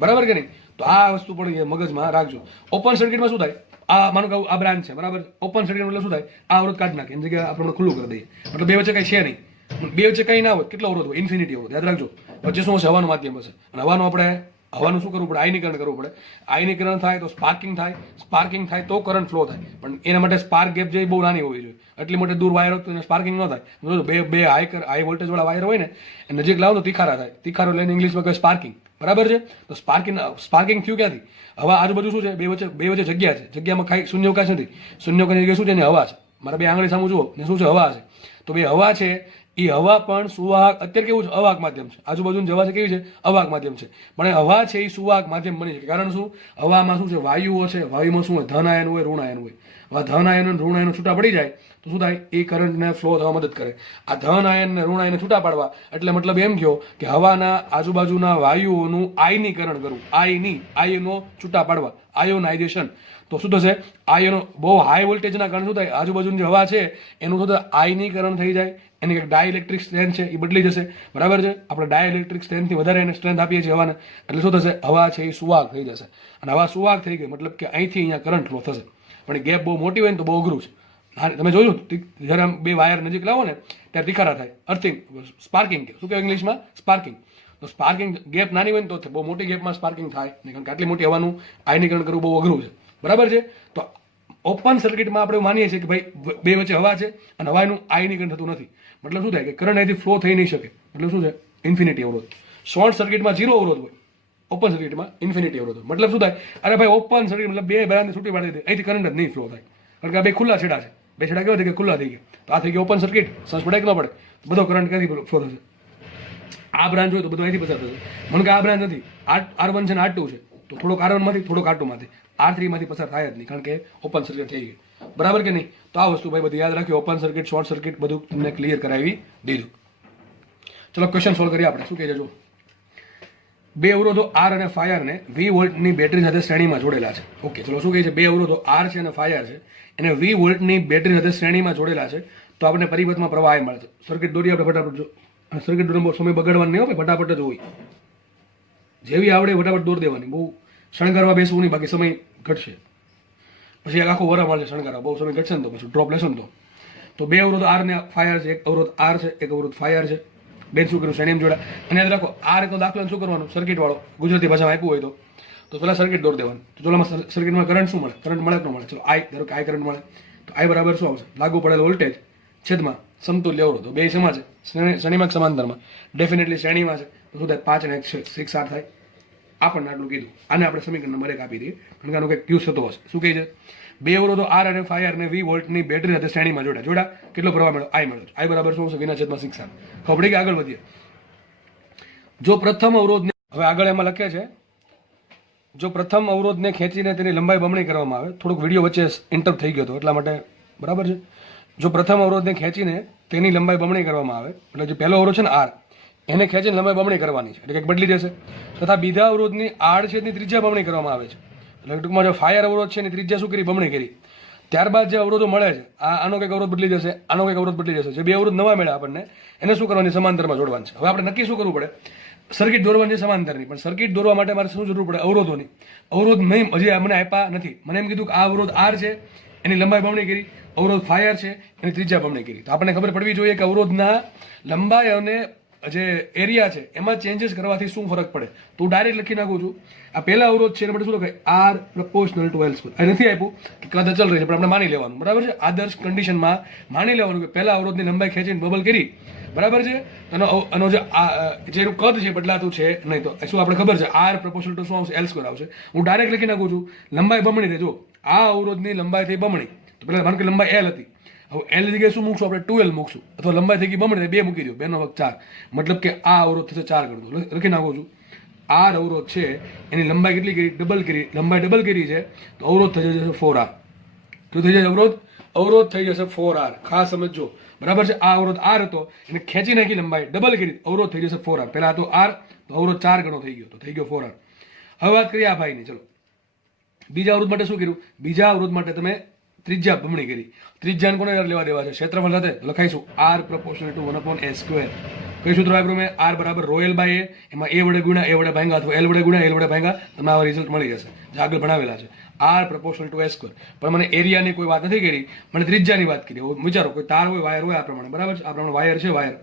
બરાબર કે નહીં? તો આ વસ્તુ પણ મગજમાં રાખજો. ઓપન સર્કિટમાં શું થાય? આ માનો કે આ બ્રાન્ચ છે. બરાબર? ઓપન સર્કિટ એટલે શું થાય? આ અવરોધ કાઢી નાખે, એની જગ્યાએ આપણે ખુલ્લું કરી દઈએ. મતલબ બે વચ્ચે કઈ છે નહીં. બે વચ્ચે કઈ ના હોય. કેટલો અવરોધ હોય? ઇન્ફિનિટી અવરોધ. યાદ રાખજો. વચ્ચે શું હશે? હવાનું માધ્યમ હશે. અને હવાનું શું કરવું પડે? આયનીકરણ કરવું પડે. આયનીકરણ થાય તો સ્પાર્કિંગ થાય. સ્પાર્કિંગ થાય તો કરંટ ફ્લો થાય. પણ એના માટે સ્પાર્ક ગેપ જે બહુ નાની હોવી જોઈએ. એટલી મોટી દૂર વાયર હોય તો એને સ્પાર્કિંગ ન થાય. બે હાઈ વોલ્ટેજ વાળા વાયર હોય ને એ નજીક લાવો તો તીખારા થાય. તીખારો લઈને ઇંગ્લિશમાં કહે સ્પાર્કિંગ. બરાબર છે? તો સ્પાર્કિંગ થયું ક્યાંથી? હવા આજુબાજુ શું છે? બે વચ્ચે જગ્યા છે. જગ્યામાં કાંઈ શૂન્યાવકાશ નથી. શૂન્યાવકાશની જગ્યાએ શું છે? ને હવા છે. મારા 2 આંગળી સામું જુઓ ને શું છે? હવા છે. તો બે હવા છે એ હવા પણ સુવાહક. અત્યારે કેવું છે? અવાહક માધ્યમ છે. આજુબાજુની હવા છે કેવી છે? અવાહક માધ્યમ છે. પણ હવા છે એ સુવાહક માધ્યમ બની શકે. કારણ શું? હવામાં શું છે? વાયુઓ છે. વાયુમાં શું હોય? ધન આયન હોય, ઋણ આયન હોય. હવે ધન આયન અને ઋણ આયન છૂટા પડી જાય તો શું થાય? એ કરંટને ફ્લો થવા મદદ કરે. આ ધન આયન ને ઋણ આયન છૂટા પાડવા એટલે મતલબ એમ થયો કે હવાના આજુબાજુના વાયુઓનું આયનીકરણ કરવું. આયનો છૂટા પાડવા, આયોનાઇઝેશન. તો શું થશે? આયનો બહુ હાઈ વોલ્ટેજના કારણે શું થાય? આજુબાજુની જે હવા છે એનું શું થાય? આયનીકરણ થઈ જાય. એની કંઈક ડાયઇલેક્ટ્રિક સ્ટ્રેન્થ છે એ બદલી જશે. બરાબર છે? આપણે ડાયઇલેક્ટ્રિક સ્ટ્રેન્થથી વધારે એને સ્ટ્રેન્થ આપીએ છીએ હવાને. એટલે શું થશે? હવા છે એ સુવાહક થઈ જશે. અને હવા સુવાહક થઈ ગઈ મતલબ કે અહીંથી અહીંયા કરંટ ફ્લો થશે. પણ એ ગેપ બહુ મોટી હોય ને તો બહુ અઘરું છે. હા, તમે જોયું જ્યારે આમ 2 વાયર નજીક લાવો ને ત્યારે તીખારા થાય. અર્થિંગ, સ્પાર્કિંગ. શું કહેવાય ઇંગ્લિશમાં? સ્પાર્કિંગ. તો સ્પાર્કિંગ ગેપ નાની હોય ને તો બહુ મોટી ગેપમાં સ્પાર્કિંગ થાય નહીં, કારણ કે આટલી મોટી હવાનું આયનીકરણ કરવું બહુ અઘરું છે. બરાબર છે? તો ઓપન સર્કિટમાં આપણે માનીએ છીએ કે ભાઈ 2 વચ્ચે હવા છે અને હવાનું આયનીકરણ થતું નથી. મતલબ શું થાય? કે કરંટ અહીંથી ફ્લો થઈ નહીં શકે. મતલબ શું છે? ઇન્ફિનિટી અવરોધ. શોર્ટ સર્કિટમાં 0 અવરોધ હોય, ઓપન સર્કિટમાં ઇન્ફિનિટી અવરોધ હોય. મતલબ શું થાય? અરે ભાઈ ઓપન સર્કિટ મતલબ 2 બ્રાન્ચને છૂટી પાડી દે, અહીંથી કરંટ જ નહીં ફ્લો થાય. કારણ કે આ 2 ખુલ્લા છેડા છે. 2 છેડા કેવા થઈ ગયા? ખુલ્લા થઈ ગયા. તો આ થઈ ગયો ઓપન સર્કિટ. સર્ચ પડે કે ન પડે? બધો કરંટ ક્યાંથી ફ્લો થશે? આ બ્રાન્ચ હોય તો બધું અહીંથી પસાર થશે. મને કે આ બ્રાન્ચ નથી, R1 છે ને R2 છે, તો થોડોક R1 માંથી થોડોક R2 માંથી, R3 માંથી પસાર થાય જ નહીં, કારણ કે ઓપન સર્કિટ થઈ ગઈ. બરાબર કે નહીં? તો આ વસ્તુ ભાઈ બધી યાદ રાખી. ઓપન સર્કિટ, શોર્ટ સર્કિટ બધું તમને ક્લિયર કરાવી દીધું. ચલો ક્વેશ્ચન સોલ્વ કરીએ આપણે. શું કહે છે જો? 2 અવરોધો R અને φR ને 20 વોલ્ટની બેટરી સાથે શ્રેણીમાં જોડેલા છે. ઓકે, ચલો શું કહે છે? 2 અવરોધો R છે અને φR છે, એને 20 વોલ્ટની બેટરી સાથે શ્રેણીમાં જોડેલા છે. તો આપણને પરિપથમાં પ્રવાહ મળે છે. સર્કિટ દોરી આપણે ફટાફટ જો. સર્કિટ દોરવામાં સમય બગાડવાનો નહીં હોય, ફટાફટ જ હોય. જેવી આવડે ફટાફટ દોર દેવાની. બહુ શણગારવા બેસવું નહીં, બાકી સમય ઘટશે. પછી આખો વરા મળશે શણગારવા, બહુ સમય ઘટશે ને તો પછી ડ્રોપ લેશો ને તો 2 અવરોધ R ને φR છે. એક અવરોધ R છે, એક અવરોધ φR છે. બેન શું કર્યું? શ્રેણીમાં જોડ્યા. અને યાદ રાખો, R નો દાખલો શું કરવાનું? સર્કિટ વાળો ગુજરાતી ભાષામાં આપ્યું હોય તો પેલા સર્કિટ દોર દેવાનું. તો ચોલામાં સર્કિટમાં કરંટ શું મળે? કરંટ મળે કે ન મળે? ચલો I, ધારો કે I કરંટ મળે તો I બરાબર શું આવશે? લાગુ પડેલ વોલ્ટેજ છેદમાં સમતુલ્ય અવરોધ. 2 શેમાં છે? શ્રેણીમાં સમાંતરમાં. ડેફિનેટલી શ્રેણીમાં છે તો શું થાય? 5 અને 1 6 8 થાય. આપણને આટલું કીધું. આને આપણે સમીકરણ નંબર 1 આપી દઈએ, કારણ કે આનો કંઈક યુઝ થતો હશે. શું કહે છે? 2 અવરોધો R અને φR ને 20 વોલ્ટની બેટરી સાથે શ્રેણીમાં જોડા. કેટલો પ્રવાહ મળ્યો? I મળ્યો. I બરાબર શું હશે? વિના છેદમાં 6 8. ખબર પડી કે? આગળ વધીએ. જો પ્રથમ અવરોધને, હવે આગળ એમાં લખે છે, જો પ્રથમ અવરોધને ખેંચીને તેની લંબાઈ બમણી કરવામાં આવે. થોડુંક વિડીયો વચ્ચે ઇન્ટરપ્ટ થઈ ગયો હતો એટલા માટે. બરાબર છે? જો પ્રથમ અવરોધને ખેંચીને તેની લંબાઈ બમણી કરવામાં આવે, એટલે જે પહેલો અવરોધ છે ને R, એને ખેંચીને લંબાઈ બમણી કરવાની છે, એટલે કંઈક બદલી જશે. તથા બીજા અવરોધની આડછેદની ત્રિજ્યા બમણી કરવામાં આવે છે. એટલે ટૂંકમાં જો φR અવરોધ છે એની ત્રિજ્યા શું કરી? બમણી કરી. ત્યારબાદ જે અવરોધો મળે છે આનો કંઈક અવરોધ બદલી જશે, આનો કંઈક અવરોધ બદલી જશે. જે બે અવરોધ નવા મળ્યા આપણને એને શું કરવાની, સમાંતરમાં જોડવાનું છે. હવે આપણે નક્કી શું કરવું પડે, સર્કિટ દોરવાની છે સમાંતરની, પણ સર્કિટ દોરવા માટે મારે શું જરૂર પડે, અવરોધોની. અવરોધ નહીં હજી મને આપ્યા નથી. મને એમ કીધું કે આ અવરોધ આર છે, એની લંબાઈ બમણી કરી, અવરોધ ફાયર છે એની ત્રિજ્યા બમણી કરી. તો આપણને ખબર પડવી જોઈએ કે અવરોધના લંબાઈ અને જે એરિયા છે એમાં ચેન્જીસ કરવાથી શું ફરક પડે. તો હું ડાયરેક્ટ લખી નાખું છું. આ પહેલા અવરોધ છે એના માટે શું લખાય, R proportional to L square. નથી આપ્યું કે કદ અચલ રહે છે, પણ આપણે માની લેવાનું, બરાબર છે. આદર્શ કન્ડિશનમાં માની લેવાનું કે પહેલા અવરોધની લંબાઈ ખેંચીને બબલ કરી, બરાબર છે. એનો જે એનું કદ છે બદલાતું છે નહીં. તો શું આપણે ખબર છે, આર પ્રપોર્શનલ ટુ શું આવશે, એલ સ્ક્વેર આવશે. હું ડાયરેક્ટ લખી નાખું છું, લંબાઈ બમણી છે. જો આ અવરોધની લંબાઈ થઈ બમણી, તો પહેલા માનો કે લંબાઈ એલ હતી, હવે એલ જગ્યાએ શું મૂકશું આપણે, 2L મૂકશું. અથવા લંબાઈ થઈ ગઈ બમણી, 2 મૂકી દો, 2 નો વર્ગ 4, મતલબ કે આ અવરોધ થશે 4 ગણો. લખી નાખું છું, આર અવરોધ છે એની લંબાઈ કેટલી કરી, ડબલ કરી, લંબાઈ ડબલ કરી છે, તો અવરોધ થઈ જશે 4R. શું થઈ જશે અવરોધ થઈ જશે 4R. ખાસ સમજો, બરાબર છે. આ અવરોધ આર હતો, એને ખેંચી નાખી, લંબાઈ ડબલ કરી, અવરોધ થઈ જશે 4R. પહેલા તો આર, તો અવરોધ 4 ગણો થઈ ગયો, તો થઈ ગયો 4R. હવે વાત કરીએ આ ભાઈની. ચલો બીજા અવરોધ માટે શું કર્યું, બીજા અવરોધ માટે તમે ત્રિજ્યા બમણી કરી. ત્રિજ્યાને કોને લેવા દેવા છે, ક્ષેત્રફળ સાથે લખાઈશું are proportional to 1/a square. કઈ સૂત્ર વાપર્યું મેં, આર બરાબર રોયલ બાય એ, એમાં એ વડે ગુણ્યા એ વડે ભાંગા, અથવા એલ વડે ગુણ્યા એલ વડે ભાંગા, તમને આવા રિઝલ્ટ મળી જશે જે આગળ ભણાવેલા છે. R proportional to A square. પણ મને એરિયાની કોઈ વાત નથી કરી, મને ત્રિજ્યાની વાત કરી. વિચારો કોઈ તાર હોય, વાયર હોય આ પ્રમાણે, બરાબર છે. આ પ્રમાણે વાયર છે, વાયર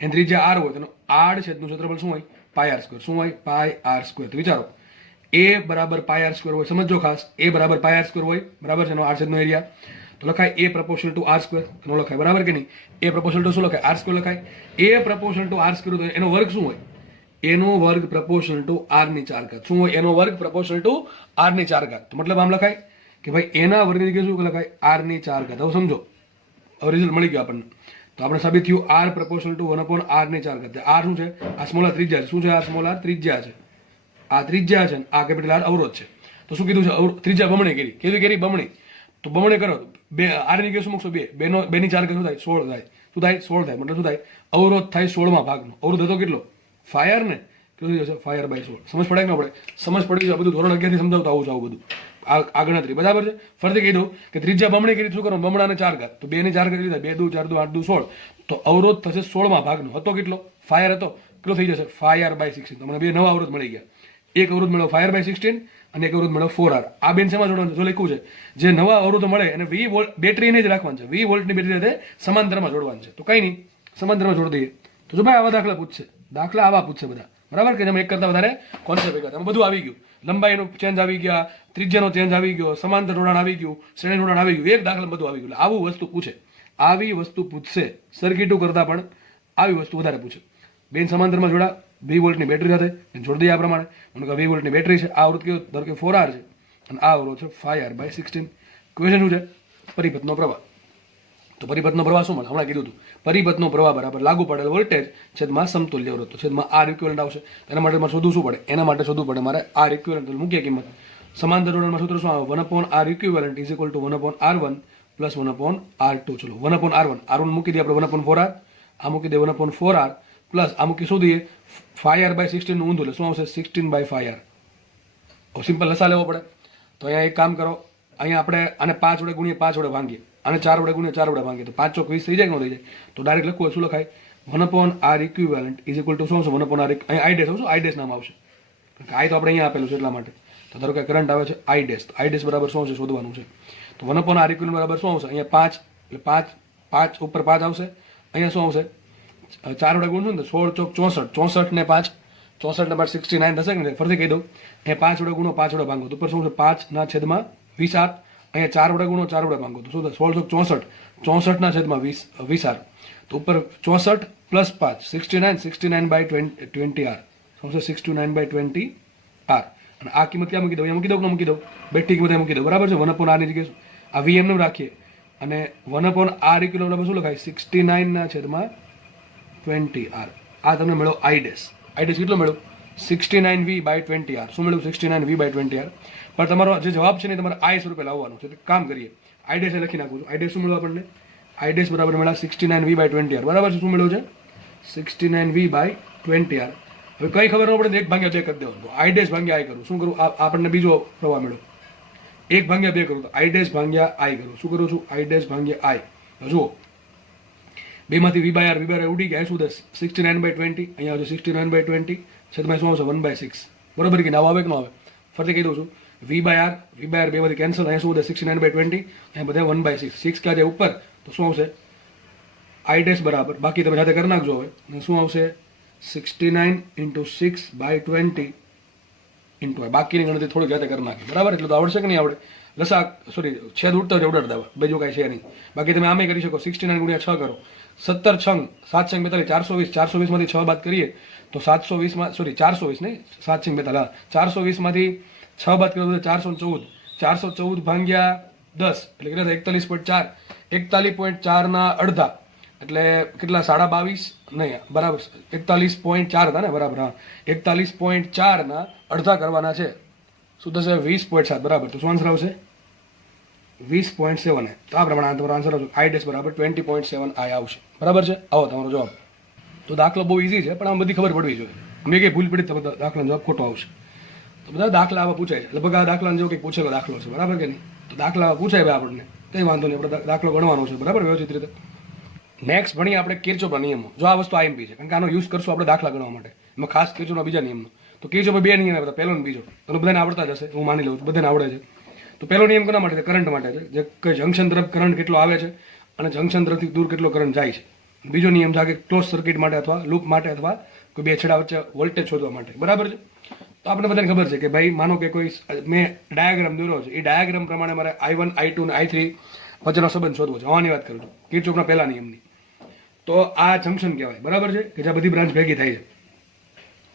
એની ત્રિજ્યા આર હોય, તેનો આડ છેદનું ક્ષેત્રફળ શું હોય, પાય આર સ્ક્વેર. શું હોય, પાય આર સ્ક્વેર. તો વિચારો એ બરાબર પાય આર સ્ક્વેર હોય, સમજો ખાસ, એ બરાબર પાય આર સ્ક્વેર હોય, બરાબર છે. એનો આર છેદનો એરિયા તો લખાય એ પ્રપોર્શનલ ટુ આર સ્ક્વેર, નો લખાય, બરાબર કે નહીં. એ પ્રપોર્શનલ ટુ શું લખાય, આર સ્ક્વેર લખાય. એ પ્રપોર્શનલ ટુ આર સ્ક્વેર, એનો વર્ગ શું હોય, એનો વર્ગ પ્રપોર્શનલ ટુ આર ની 4 ઘાત. શું હોય, એનો વર્ગ પ્રપોર્શનલ ટુ આર ની 4 ઘાત. તો મતલબ આમ લખાય કે ભાઈ એના વર્ગની જગ્યાએ શું લખાય, આર ની 4 ઘાત. હવે સમજો, હવે રિઝલ્ટ મળી ગયો આપણને. તો આપણે સાબિત થયું આર પ્રપોર્શનલ ટુ 1/r ની 4 ઘાત. આર શું છે, આ સ્મોલ આર ત્રિજ્યા છે. શું છે, આ સ્મોલ આર ત્રિજ્યા છે, આ ત્રિજ્યા છે, આ કેપિટલ આર અવરોધ છે. તો શું કીધું છે, ત્રિજ્યા બમણી કરી. કેવી કરી, બમણી. તો બમણી કરો, બે આર ની શું મૂકશો, 2 ની 4 શું થાય, 16 થાય. શું થાય, 16 થાય. મતલબ શું થાય, અવરોધ થાય 16માં ભાગનો. અવરોધ હતો કેટલો, ફાયર ને, કેટલું થઈ જશે, ફાયર બાય 16. સમજ પડે કે ન પડે, સમજ પડી જાય. બધું ધોરણ 11 થી સમજાવતા આવું છે, આવું બધું આ ગણતરી, બરાબર છે. ફરીથી કહી દઉં કે ત્રિજ્યા બમણી કરી, શું કરો, બમણા ને 4 ઘાત. તો 2 ની 4 કરી, 2 2 4 2 8 2 16. તો અવરોધ થશે 16માં ભાગનો. હતો કેટલો, ફાયર હતો, કેટલો થઈ જશે, ફાયર બાય 16. તો મને બે નવા અવરોધ મળી ગયા. એક અવરોધ મળ્યો ફાયર બાય 16 અને એક અવરોધ મળ્યો 4R. આ બેન શેમાં જોડવાનું, જો લખ્યું છે જે નવા અવરોધો મળે એને 20 વોલ્ટ બેટરીને જ રાખવાનું છે, 20 વોલ્ટની બેટરી સાથે સમાંતરમાં જોડવાનું છે. તો કઈ નહીં, સમાંતરમાં જોડી દઈએ. તો જો ભાઈ આવા દાખલા પૂછશે, દાખલા આવા પૂછશે બધા, બરાબર, કે જેમાં એક કરતા વધારે કોન્સેપ્ટ ભેગા થાય. બધું આવી ગયું, લંબાઈનો ચેન્જ આવી ગયા, ત્રિજ્યાનો ચેન્જ આવી ગયો, સમાંતર જોડાણ આવી ગયું, શ્રેણી જોડાણ આવી ગયું, એક દાખલા બધું આવી ગયું. આવું વસ્તુ પૂછે, આવી વસ્તુ પૂછશે. સર્કિટો કરતા પણ આવી વસ્તુ વધારે પૂછે. બેન સમાંતરમાં જોડા 20 વોલ્ટની બેટરી સાથે જોડી દઈએ આ પ્રમાણે. મને કહે 20 વોલ્ટની બેટરી છે, આ અવરોધ કયો, ધારો કે 4R છે, અને આ અવરોધ છે 5R બાય 16. ક્વેશ્ચન શું છે, પરિપથનો પ્રવાહ. તો પરિપથનો પ્રવાહ શું મળે, હમણાં કીધું હતું, પરિપથનો પ્રવાહ બરાબર લાગુ પડેલ વોલ્ટેજ છેદમાં સમતુલ્ય અવરોધ. તો છેદમાં આર ઇક્વિવેલન્ટ આવશે. એના માટે મારે શોધવું શું પડે, એના માટે શોધવું પડે મારે આર ઇક્વિવેલન્ટ. મૂકીએ કિંમત. સમાંતર જોડાણમાં સૂત્ર શું આવે, 1/r equivalent is equal to 1/r1 plus 1/r2. ચલો 1/r1, r1 મૂકી દઈએ આપણે 1/4r, આ મૂકી દે 1/4r પ્લસ આ મૂકી શું દઈએ 5R બાય 16 નું ઊંધું, એટલે શું આવશે 16 બાય 5R. સિમ્પલ લસા લેવો પડે. તો અહીંયા એક કામ કરો, અહીંયા આપણે આને 5 વડે ગુણીએ, 5 વડે ભાંગીએ, આને 4 વડે ગુણીએ, 4 વડે ભાંગીએ, તો 5 ચોક 20 થઈ જાય કે ન થઈ જાય. તો ડાયરેક્ટ લખવું શું લખાય, 1/r equivalent is equal to શું આવશે 1/r. અહીંયા આઈ ડેશ આવશે, આઈ ડેશ નામ આવશે, કારણ કે આઈ તો આપણે અહીંયા આપેલું છે એટલા માટે. તો ધારો કે કરંટ આવે છે આઈ ડેશ, તો આઈ ડેશ બરાબર શું આવશે શોધવાનું છે. તો 1/r ઇક્વિવેલન્ટ બરાબર શું આવશે, અહીંયા 5, એટલે 5 ઉપર 5 આવશે, અહીંયા શું આવશે 4 વડે ગુણશું ને 16 ચોક 64, 64 ને 5, 64 ને 69 થશે કે નહીં. ફરીથી કહી દઉં, અહીંયા 5 વડે ગુણો, 5 વડે ભાંગો, તો ઉપર શું છે 5 ના છેદમાં 20R. અહીંયા 4 વડે ગુણો, 4 વડે ભાંગો, તો શું થાય 16 ચોક 64, 64 ના છેદમાં 20R. તો ઉપર 64 પ્લસ 5 69, 69 બાય 20R. શું છે 69 બાય 20R. અને આ કિંમત ક્યાં મૂકી દઉં, અહીંયા મૂકી દઉં કે ન મૂકી દઉં, બેઠી કિંમત મૂકી દઉં, બરાબર છે. 1/r ની જગ્યાએ આ VM ને રાખીએ, અને 1/r ઇક્વિવેલન્ટ બરાબર શું લખાય 69 ના છેદમાં 20R. આ તમને મળ્યો આઈ ડેશ. આઈ ડેશ કેટલો મળ્યો 69V બાય 20R. શું મળ્યું 69V બાય 20R. પણ તમારો જે જવાબ છે ને તમારે આઈ સ્વરૂપે લાવવાનો છે. કામ કરીએ, આઈ ડેશ લખી નાખું છું. આઈ ડેશ શું મળ્યું આપણને, આઈ ડેશ બરાબર મળ્યા 69V બાય 20R, બરાબર છે. શું મળ્યું છે 69V બાય 20R. હવે કઈ ખબર ન પડે, 1 ભાગ્યા 2 કરી દેવાનું. તો આઈ ડેશ ભાગ્યા આઈ કરું, શું કરું, આપણને બીજો પ્રવાહ મળ્યો, 1 ભાગ્યા 2 કરું તો I ડેશ ભાગ્યા I કરું. શું કરું છું? I ડેશ ભાગ્યા I. જુઓ 2 માંથી v/r ઉડી ગયા. શું થશે? 69/20. અહીંયા આવશે 69/20. છેદમાં શું આવશે? 1/6. બરોબર કે ના આવે કે ન આવે? ફરીથી કહી દઉં છું, v/r 2 માંથી કેન્સલ. અહીંયા શું વધે? 69/20. અહીંયા બધા 1/6. 6 ક્યાં જાય ઉપર? તો શું આવશે? I ડેશ બરાબર, બાકી તમે જાતે કરી નાખજો. હવે શું આવશે? 69 × 6/20 × I. બાકીની ગણતરી થોડી જાતે કરી નાખી. બરાબર? એટલે તો આવડશે કે નહીં આવડે? લસા સોરી છેદ ઉડતા જ ઉડાડતા હોય, બીજું કાંઈ છે નહીં. બાકી તમે આમે કરી શકો. 69 × 6 કરો, 17 છંગ 7 છંગ 42, 420. 420 માંથી 6 બાદ કરીએ તો 720 માં સોરી 420 નહીં, 7 છંગ 42. 420 માંથી 6 બાદ કરીએ તો 414. 414 ભાગ્યા 10 એટલે કેટલા થાય? 41.4. 41.4 ના અડધા એટલે કેટલા? 22.5 નહીં, બરાબર 41.4 હતા ને? બરાબર, હા 41.4 ના અડધા કરવાના છે. શું થશે? 20.7. બરાબર, તો શું આન્સર આવશે? 20.7. તો આ પ્રમાણે તમારો આન્સર આવશે I ડેશ બરાબર 20.7 I આવશે. બરાબર છે? આવો તમારો જવાબ. તો દાખલો બહુ ઇઝી છે, પણ આમ બધી ખબર પડવી જોઈએ. મેં કંઈ ભૂલ પડી તો દાખલાનો જવાબ ખોટો આવશે. તો બધા દાખલા આવા પૂછાય છે. લગભગ આ દાખલાનો જેવો કંઈક પૂછેલો દાખલો છે. બરાબર કે નહીં? તો દાખલા પૂછાય ભાઈ આપણને, કંઈ વાંધો નહીં, આપણે દાખલો ગણવાનો છે. બરાબર, વ્યવસ્થિત રીતે. નેક્સ્ટ ભણીએ આપણે કિર્ચોફના નિયમો. જો આ વસ્તુ IMP છે, કારણ કે આનો યુઝ કરશું આપણે દાખલા ગણવા માટે. એમાં ખાસ કિર્ચોફના બીજા નિયમનો. તો કિર્ચોફના 2 નિયમ હતા, પહેલો અને બીજો. તો બધાને આવડતા જ હશે, હું માની લઉં છું બધાને આવડે છે. તો પહેલો નિયમ કોના માટે છે? કરંટ માટે છે, જે કે જંકશન તરફ કરંટ કેટલો આવે છે અને જંકશન તરફથી દૂર કેટલો કરંટ જાય છે. બીજો નિયમ છે કે ક્લોઝ સર્કિટ માટે અથવા લૂપ માટે અથવા કોઈ બે છેડા વચ્ચે વોલ્ટેજ શોધવા માટે. બરાબર છે? તો આપણે બધાને ખબર છે કે ભાઈ માનો કે કોઈ મેં ડાયાગ્રામ દોર્યો છે, એ ડાયાગ્રામ પ્રમાણે મારે I1 I2 અને I3 વચ્ચેનો સંબંધ શોધવો છે. આની વાત કરું છું કિર્ચોફના પહેલા નિયમની. તો આ જંકશન કહેવાય. બરાબર છે? કે જ્યાં બધી બ્રાન્ચ ભેગી થાય છે.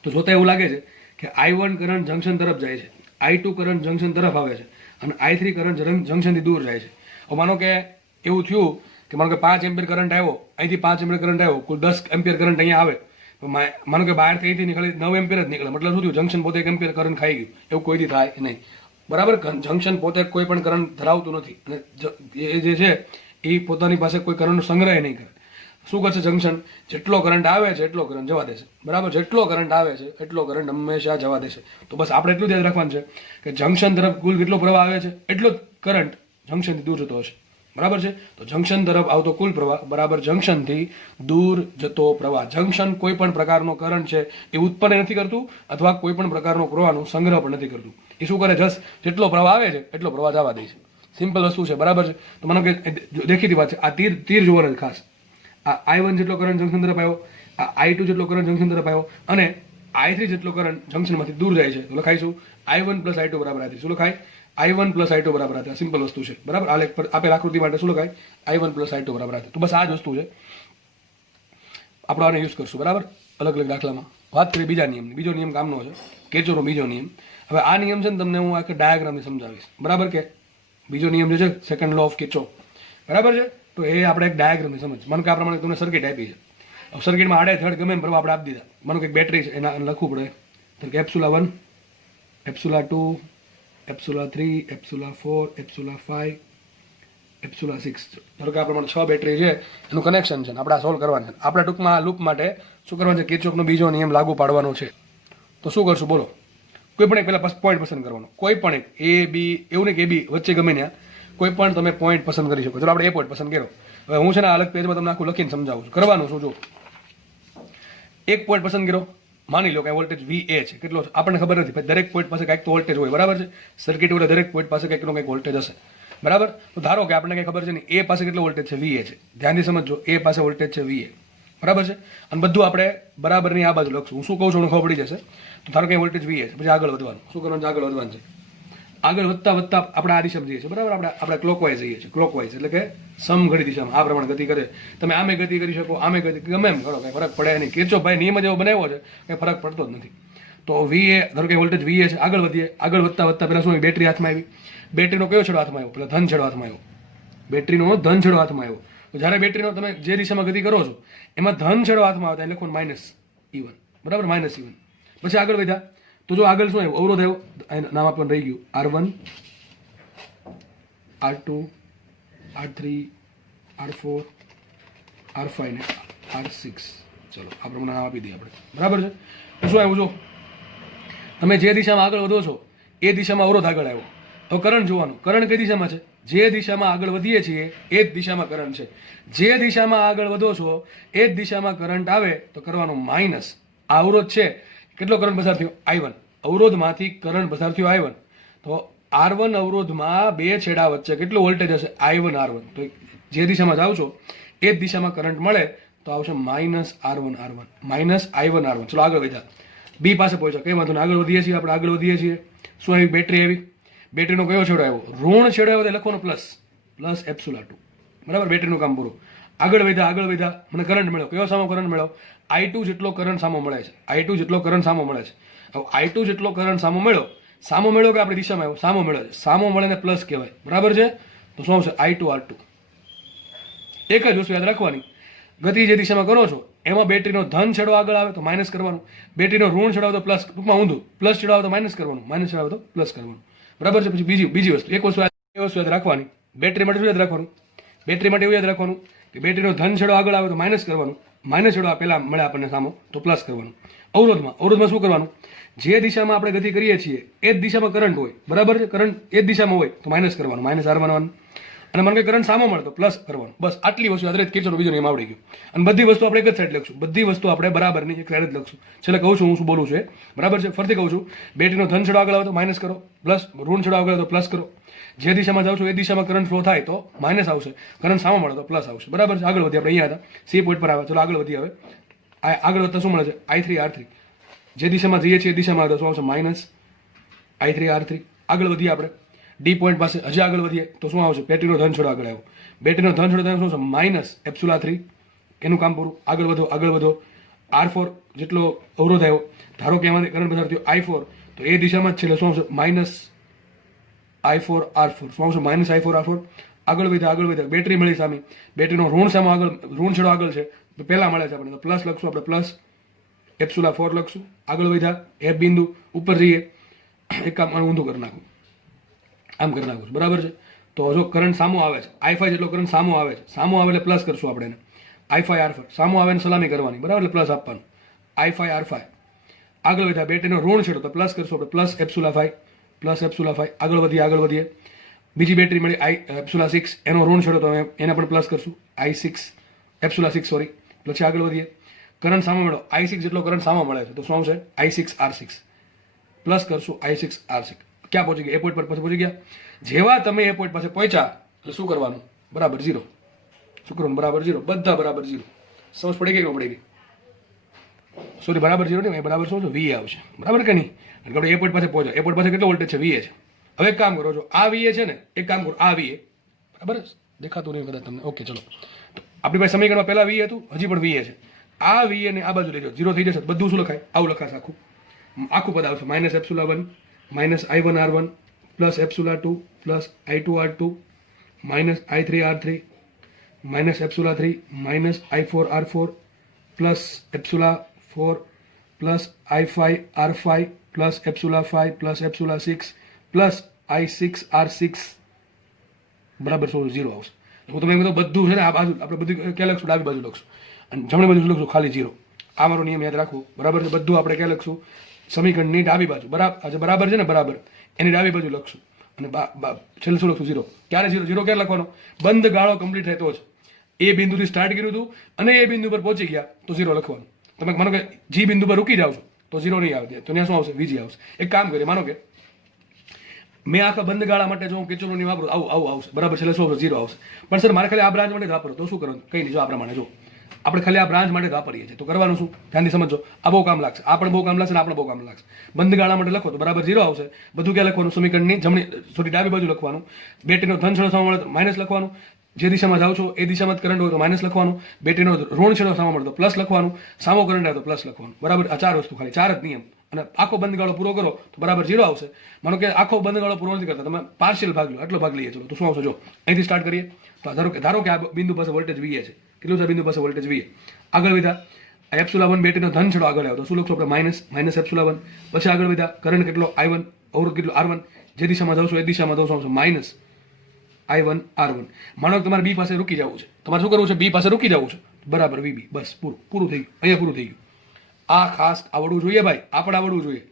તો જોતા એવું લાગે છે કે I1 કરંટ જંકશન તરફ જાય છે, I2 કરંટ જંકશન તરફ આવે છે અને I3 કરંટ જંકશનથી દૂર જાય છે. હવે માનો કે એવું થયું કે માનો કે 5 એમ્પિયર કરંટ આવ્યો, અહીંથી 5 એમ્પિયર કરંટ આવ્યો, કુલ 10 એમ્પિયર કરંટ અહીંયા આવે. માનો કે બહારથી અહીંથી નીકળે 9 એમ્પિયર જ નીકળે. મતલબ શું થયું? જંકશન પોતે 1 એમ્પિયર કરંટ ખાઈ ગયું. એવું કોઈથી થાય નહીં. બરાબર? જંકશન પોતે કોઈ પણ કરંટ ધરાવતું નથી અને એ જે છે એ પોતાની પાસે કોઈ કરંટનો સંગ્રહ નહીં કરે. શું કરશે જંકશન? જેટલો કરંટ આવે છે એટલો કરંટ જવા દેશે. બરાબર? જેટલો કરંટ આવે છે એટલો કરંટ હંમેશા જવા દેશે. તો બસ આપણે એટલું ધ્યાન રાખવાનું છે કે જંકશન તરફ કુલ કેટલો પ્રવાહ આવે છે એટલો જ કરંટ જંકશનથી દૂર જતો હશે. બરાબર છે? તો જંકશન તરફ આવતો કુલ પ્રવાહ બરાબર જંકશનથી દૂર જતો પ્રવાહ. જંકશન કોઈ પણ પ્રકારનો કરંટ છે એ ઉત્પન્ન નથી કરતું અથવા કોઈ પણ પ્રકારનો પ્રવાહનો સંગ્રહ પણ નથી કરતું. એ શું કરે? જસ્ટ જેટલો પ્રવાહ આવે છે એટલો પ્રવાહ જવા દે છે. સિમ્પલ વસ્તુ છે. બરાબર છે? તો માનો કે દેખીતી વાત છે, આ તીર જોવાનું ખાસ. આ I1 જેટલો કરંટ જંકશન તરફ આવ્યો, આ I2 જેટલો કરંટ જંકશન તરફ આવ્યો અને I3 જેટલો કરંટ જંકશનમાંથી દૂર જાય છે. તો લખાઈશું I1 + I2 = I3. શું લખાય? I1 + I2 = I3. સિમ્પલ વસ્તુ છે. બરાબર? આ લેખ પર આપેલ આકૃતિ માટે શું લખાય? I1 + I2 = I3. તો બસ આ જ વસ્તુ છે, આપણે આને યુઝ કરશું. બરાબર? અલગ અલગ દાખલામાં વાત કરીએ બીજા નિયમની. બીજો નિયમ કામનો છે, કિર્ચોફનો બીજો નિયમ. હવે આ નિયમ છે ને તમને હું આખા ડાયાગ્રામથી સમજાવીશ. બરાબર? કે બીજો નિયમ જે છે સેકન્ડ લો ઓફ કિર્ચોફ. બરાબર છે? તો એ આપણે એક ડાયાગ્રામની સમજ. માનો કે આ પ્રમાણે તમને સર્કિટ આપી છે. સર્કિટમાં આડે થડ ગમે એમ પ્રવાહ આપણે આપી દીધા. માનો કે બેટરી છે, એના લખવું પડે તો કે ε1, ε2, ε3, ε4, ε5, ε6. ધારો કે આ પ્રમાણે 6 બેટરી છે, એનું કનેક્શન છે, આપણે આ સોલ્વ કરવાનું છે. આપણે ટૂંકમાં આ લૂપ માટે શું કરવાનું છે? કિર્ચોફનો બીજો નિયમ લાગુ પાડવાનો છે. તો શું કરશું બોલો? કોઈ પણ એક પહેલા પોઈન્ટ પસંદ કરવાનો. કોઈ પણ એક A B, એવું નહીં કે A B વચ્ચે ગમે ત્યાં કોઈ પણ તમે પોઈન્ટ પસંદ કરી શકો. ચલો આપણે એ પોઈન્ટ પસંદ કર્યો. હવે હું છે ને અલગ પેજમાં તમને આખું લખીને સમજાવું છું. કરવાનું શું? જો એક પોઈન્ટ પસંદ કર્યો, માની લો કે વોલ્ટેજ VA છે. કેટલો? આપણને ખબર નથી. દરેક પોઈન્ટ પાસે કંઈક તો વોલ્ટેજ હોય. બરાબર છે? સર્કિટ વડે દરેક પોઈન્ટ પાસે કંઈક વોલ્ટેજ હશે. બરાબર? તો ધારો કે આપણને કંઈ ખબર છે નહીં, A પાસે કેટલો વોલ્ટેજ છે? VA છે. ધ્યાનથી સમજો, A પાસે વોલ્ટેજ છે VA. બરાબર છે? અને બધું આપણે બરાબરની આ બાજુ લખશું. હું શું કહું છું ખબર પડી જશે. તો ધારો કે વોલ્ટેજ VA છે, પછી આગળ વધવાનું. શું કરવાનું છે? આગળ વધવાનું છે. આગળ વધતા વધતા આપણે આ દિશામાં જઈએ છીએ. બરાબર? આપણે ક્લોકવાઇઝ જઈએ છીએ. ક્લોકવાઇઝ એટલે કે સમઘડી દિશામાં આ પ્રમાણે ગતિ કરે. તમે આમે ગતિ કરી શકો, આમે ગતિ ગમે એમ કરો, કંઈ ફરક પડે નહીં. કિર્ચોફભાઈ નિયમ જ એવો બનાવ્યો છે કંઈ ફરક પડતો જ નથી. તો VA, ધારો કે વોલ્ટેજ VA છે, આગળ વધીએ. આગળ વધતા વધતા પહેલાં શું? બેટરી હાથમાં આવી. બેટરીનો કયો છેડો હાથમાં આવ્યો? પેલા ધન છેડો હાથમાં આવ્યો. બેટરીનો ધન છેડો હાથમાં આવ્યો. તો જ્યારે બેટરીનો તમે જે દિશામાં ગતિ કરો છો એમાં ધન છેડો હાથમાં આવતા એટલે લખવાનું -E1. બરાબર? -E1. પછી આગળ વધ્યા તો જો આગળ શું આવ્યું? અવરોધ આવ્યો. નામ આપણને રહી ગયું R1, R2, R3, R4, R5 ને R6. ચલો આ પ્રમાણે નામ આપી દઈએ આપણે. બરાબર છે? તો શું આવ્યું? જો તમે જે દિશામાં આગળ વધો છો એ દિશામાં અવરોધ આગળ આવ્યો. હવે કરંટ જોવાનું, કરંટ કઈ દિશામાં છે? જે દિશામાં આગળ વધીએ છીએ એ જ દિશામાં કરંટ છે. જે દિશામાં આગળ વધો છો એ જ દિશામાં કરંટ આવે તો કરવાનું માઇનસ. આ અવરોધ છે, કેટલો કરંટ પસાર થયો? I1. અવરોધમાંથી કરંટ પસાર થયો I1. તો R1 અવરોધમાં બે છેડા વચ્ચે કેટલો વોલ્ટેજ હશે? I1 R1. તો જે દિશામાં જાઓ છો એ જ દિશામાં કરંટ મળે તો આવશે minus R1 R1 minus I1 R1. ચલો આગળ વધ્યા, બી પાસે પહોંચ્યા, કઈ વાંધો નહીં, આગળ વધીએ છીએ આપણે, આગળ વધીએ છીએ. શું આવી? બેટરી આવી. બેટરીનો કયો છેડો આવ્યો? ઋણ છેડો આવ્યો, તો લખવાનો પ્લસ એપ્સિલોન 2. બરાબર, બેટરીનું કામ પૂરું. આગળ વધ્યા, મને કરંટ મળ્યો. કયો સામો કરંટ મળ્યો? I2 જેટલો કરંટ સામો મળે છે. I2 જેટલો કરંટ સામો મળે છે. હવે I2 જેટલો કરંટ સામો મળ્યો કે આપણી દિશામાં આવ્યો? સામો મળ્યો છે. સામો મળે ને પ્લસ કહેવાય. બરાબર છે, તો શું આવશે? I2 R2. એક જ વસ્તુ યાદ રાખવાની, ગતિ જે દિશામાં કરો છો એમાં બેટરીનો ધન છેડો આગળ આવે તો માઇનસ કરવાનું, બેટરીનો ઋણ છેડો આવે તો પ્લસ, ટૂંકમાં ઊંધું, પ્લસ છેડો આવે તો માઇનસ કરવાનું, માઇનસ છેડો આવે તો પ્લસ કરવાનું. બરાબર છે. પછી બીજી વસ્તુ, એક વસ્તુ યાદ રાખવાની, બેટરી માટે શું યાદ રાખવાનું? બેટરી માટે એવું યાદ રાખવાનું કે બેટરીનો ધન છેડો આગળ આવે તો માઇનસ કરવાનું, માઇનસ છેડો પહેલા મળે આપણને સામો તો પ્લસ કરવાનું. અવરોધમાં શું કરવાનું? જે દિશામાં આપણે ગતિ કરીએ છીએ એ જ દિશામાં કરંટ હોય. બરાબર છે, કરંટ એ જ દિશામાં હોય તો માઇનસ કરવાનું, માઇનસ R1. અને મને કંઈ કરંટ સામો મળે તો પ્લસ કરવાનું. બસ આટલી વસ્તુ યાદ રહે, કિર્ચોફનો બીજો નિયમ આવડી ગયો. અને બધી વસ્તુ આપણે એક જ સાઈડ લખશું, બધી વસ્તુ આપણે બરાબરની એક સાઈડ જ લખશું. છેલ્લે કહું છું હું શું બોલું છું એ, બરાબર છે? ફરીથી કહું છું, બેટરીનો ધન છેડો આગળ આવે તો માઇનસ કરો, પ્લસ ઋણ છેડો આગળ આવે તો પ્લસ કરો. જે દિશામાં જાવ છો એ દિશામાં કરંટ ફ્લો થાય તો માઇનસ આવશે, કરંટ સામો મળે તો પ્લસ આવશે. બરાબર છે. આગળ વધીએ, આપણે અહીંયા હતા, સી પોઈન્ટ પર આવે. ચલો આગળ વધીએ. હવે આગળ વધતા શું મળે છે? I3 R3. જે દિશામાં જઈએ છીએ એ દિશામાં આવે તો શું આવશે? Minus I3 R3. આગળ વધીએ આપણે ડી પોઈન્ટ પાસે, હજી આગળ વધીએ તો શું આવશે? બેટરીનો ધન છેડો આગળ આવ્યો, બેટરીનો ધન છેડો શું છે? Minus epsilon 3. એનું કામ પૂરું. આગળ વધો, R4 જેટલો અવરોધ આવ્યો, ધારો કે એમાંથી કરંટ પસાર થયો I4, તો એ દિશામાં જ છે એટલે શું આવશે? Minus I4 R4. શું આવશે? Minus I4 R4. આગળ વધ્યા, બેટરી મળી સામે, બેટરીનો ઋણ છેડો આગળ છે તો પહેલા મળે છે આપણે તો પ્લસ લખશું, આપણે પ્લસ એપ્સિલોન 4 લખશું. આગળ વધ્યા, F બિંદુ ઉપર જઈએ, એક કામ ઊંધું કરી નાખું, આમ કરી નાખું છું. બરાબર છે. તો જો કરંટ સામો આવે છે, I5 જેટલો કરંટ સામો આવે છે, સામો આવે એટલે પ્લસ કરશું આપણે એને, I5 R5. સામો આવે ને સલામી કરવાની, બરાબર, એટલે પ્લસ આપવાનું, I5 R5. આગળ વધ્યા, બેટરીનો ઋણ છેડો તો પ્લસ કરશું આપણે, પ્લસ એપ્સિલોન 5. આગળ વધીએ, બીજી બેટરી મળી એપ્સિલોન 6, એનો ઋણ છેડો તો એને પણ પ્લસ કરશું, એપ્સિલોન 6 સોરી. પછી આગળ વધીએ, કરંટ સામો મળ્યો, I6 જેટલો કરંટ સામો મળે છે તો શું આવશે? I6 R6. પ્લસ કરશું I6 R6. ક્યાં પહોંચી ગયા? એ પોઈન્ટ પર પછી પહોંચી ગયા. જેવા તમે એ પોઈન્ટ પાસે પહોંચ્યા એટલે શું કરવાનું? બરાબર 0. શું કરવાનું? બરાબર 0. બધા બરાબર 0. સમજ પડી ગઈ કે પડી ગઈ? સોરી, બરાબર 0 નહીં, બરાબર શું છે? VA આવશે. બરાબર કે નહીં? એટલે એ પોઈન્ટ પાસે પહોંચ્યા, એ પોઈન્ટ પાસે કેટલો વોલ્ટેજ છે? VA છે. હવે એક કામ કરો, જો આ VA છે ને, એક કામ કરો, આ VA, બરાબર દેખાતું નહીં કદાચ તમને. ઓકે, ચલો, આપણી પાસે સમીકરણમાં પહેલા VA હતું, હજી પણ VA છે. આ VA ને આ બાજુ લેજો, 0 થઈ જશે, બધું શું લખાય? આવું લખાશે, આખું પદ આવશે. Minus epsilon 1 minus I1 R1 plus epsilon 2 plus I2 R2 minus I3 R3 minus epsilon 3 minus I4 R4 plus epsilon 4 plus I5 R5 plus epsilon 5 plus epsilon 6 plus I6 R6 બરાબર 0 આવશે. હું તમે એમ કીધું બધું છે ને આ બાજુ આપણે બધું ક્યાં લખશું? ડાબી બાજુ લખશું, અને જમણી બાજુ લખશું ખાલી 0. આ મારો નિયમ યાદ રાખવું. બરાબર છે. બધું આપણે ક્યાં લખશું? સમીકરણની ડાબી બાજુ. બરાબર છે ને, બરાબર એની ડાબી બાજુ લખશું, અને છેલ્લે શું લખશું? 0. ક્યારે 0 ક્યારે લખવાનો? બંધ ગાળો કમ્પ્લીટ થાય તો જ. એ બિંદુથી સ્ટાર્ટ કર્યું હતું અને એ બિંદુ પર પહોંચી ગયા તો 0 લખવાનું. તમે માનો કે જી બિંદુ પર રૂકી જાવ છો તો 0 નહીં આવે, તો ત્યાં શું આવશે? VG આવશે. એક કામ કરીએ, માનો કે મેં આખા બંધ ગાળા માટે જો હું કિર્ચોફનો નિયમ વાપરું, આવું આવશે. બરાબર, છેલ્લે શું આવશે? 0 આવશે. પણ સર મારે ખાલી આ બ્રાન્ચ માટે જ વાપરો તો શું કરવાનું? કંઈ નહીં, જો આ પ્રમાણે જો આપણે ખાલી આ બ્રાન્ચ માટે વાપરીએ છીએ તો કરવાનું શું? ધ્યાનથી સમજો. આ બહુ કામ લાગશે, આ પણ બહુ કામ લાગશે, ને આપણે બહુ કામ લાગશે. બંધ ગાળા માટે લખો તો બરાબર 0 આવશે. બધું ક્યાં લખવાનું? સમીકરણની ડાબી બાજુ લખવાનું. બેટરીનો ધન છેડો સામો મળે તો માઇનસ લખવાનું, જે દિશામાં જાઓ છો એ દિશામાં જ કરંટ હોય તો માઇનસ લખવાનું, બેટરીનો ઋણ છેડો સામો મળે તો પ્લસ લખવાનું, સામો કરંટ આવે તો પ્લસ લખવાનું. બરાબર, આ 4 વસ્તુ, ખાલી 4 જ નિયમ. અને આખો બંધ ગાળો પૂરો કરો તો બરાબર 0 આવશે. માનો કે આખો બંધ ગાળો પૂરો નથી કરતા, તમે પાર્શિયલ ભાગ લો, એટલો ભાગ લઈએ ચલો તો શું આવશે? જો અહીંથી સ્ટાર્ટ કરીએ તો ધારો કે આ બિંદુ પાસે વોલ્ટેજ VA છે. કેટલું છે બિંદુ પાસે વોલ્ટેજ VA? આગળ વધ્યા, એપ્સિલોન 1 બેટરીનો ધન છેડો આગળ આવ્યો તો શું લખશું આપણે? Minus epsilon 1. પછી આગળ વધ્યા, કરંટ કેટલો? I1, અવરોધ કેટલો? R1. જે દિશામાં જાવ છો એ દિશામાં જાવ છો માઇનસ I1 R1. માનો કે તમારે B પાસે રૂકી જવું છે, તમારે શું કરવું છે? B પાસે રૂકી જવું છે, બરાબર VB. બસ પૂરું થઈ ગયું, અહીંયા પૂરું થઈ ગયું. આ ખાસ આવડવું જોઈએ ભાઈ, આપણે આવડવું જોઈએ.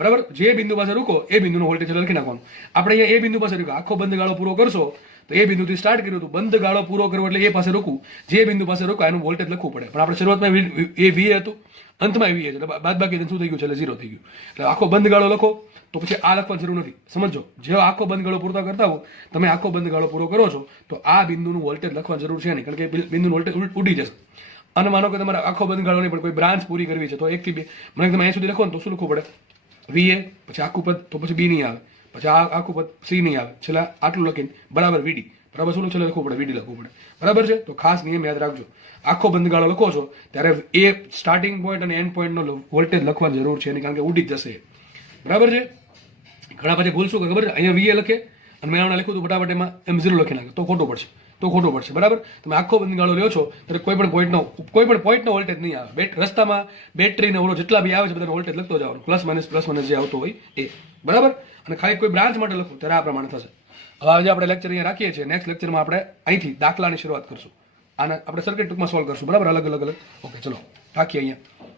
બરાબર. જે બિંદુ પાસે રૂકો એ બિંદુનો વોલ્ટેજ લખી નાખવાનું. આપણે અહીંયા એ બિંદુ પાસે રૂકો, આખો બંધ ગાળો પૂરો કરશો તો એ બિંદુથી સ્ટાર્ટ કર્યું હતું, બંધ ગાળો પૂરો કરવો એટલે એ પાસે રોકવું, જે બિંદુ પાસે રોકો એનું વોલ્ટેજ લખવું પડે. પણ આપણે શરૂઆતમાં એ વી હતું, અંતમાં વી એટલે બાદ બાકી શું થઈ ગયું છે, એટલે 0 થઈ ગયું. એટલે આખો બંધ ગાળો લખો તો પછી આ લખવાની જરૂર નથી. સમજો, જે આખો બંધ ગાળો પૂરો કરતા હો તમે આખો બંધ ગાળો પૂરો કરો છો તો આ બિંદુનું વોલ્ટેજ લખવાની જરૂર છે નહીં, કારણ કે બિંદુનું વોલ્ટેજ ઉડી જશે. અને માનો કે તમારે આખો બંધ ગાળો નહીં પણ કોઈ બ્રાન્ચ પૂરી કરવી છે તો 1 થી 2 મને તમે અહીં સુધી લખો ને તો શું લખવું પડે, વીએ, પછી આખું પદ, તો પછી બી નહીં આવે, પછી આ આખું પદ સી નહીં આવે, છેલ્લા આટલું લખીને બરાબર વીડી, બરાબર શું છેલ્લે લખવું પડે, વીડી લખવું પડે. બરાબર છે. તો ખાસ નિયમ યાદ રાખજો, આખો બંધ ગાળો લખો છો ત્યારે એ સ્ટાર્ટિંગ પોઈન્ટ અને એન્ડ પોઈન્ટનો વોલ્ટેજ લખવાની જરૂર છે નહીં, કારણ કે ઉડી જ જશે. બરાબર છે. ઘણા પછી ભૂલ શું ખબર છે, અહીંયા વીએ લખે અને મેં લખ્યું હતું ફટાફટ એમાં M0 લખી નાખે તો ખોટું પડશે. બરાબર. તમે આખો બંધ ગાળો લ્યો છો ત્યારે કોઈ પણ પોઈન્ટનો વોલ્ટેજ નહીં આવે. રસ્તામાં બેટરી ને ઓલો જેટલા બી આવે છે બધાનો વોલ્ટેજ લખતો જવાનો, પ્લસ માઇનસ જે આવતો હોય એ. બરાબર. અને ખાલી કોઈ બ્રાન્ચ માટે લખો ત્યારે આ પ્રમાણે થશે. હવે આજે આપણે લેક્ચર અહીંયા રાખીએ છીએ. નેક્સ્ટ લેક્ચરમાં આપણે અહીંથી દાખલાની શરૂઆત કરશું. આને આપણે સર્કિટ ટૂંકમાં સોલ્વ કરશું. બરાબર, અલગ. ઓકે, ચલો રાખીએ અહીંયા.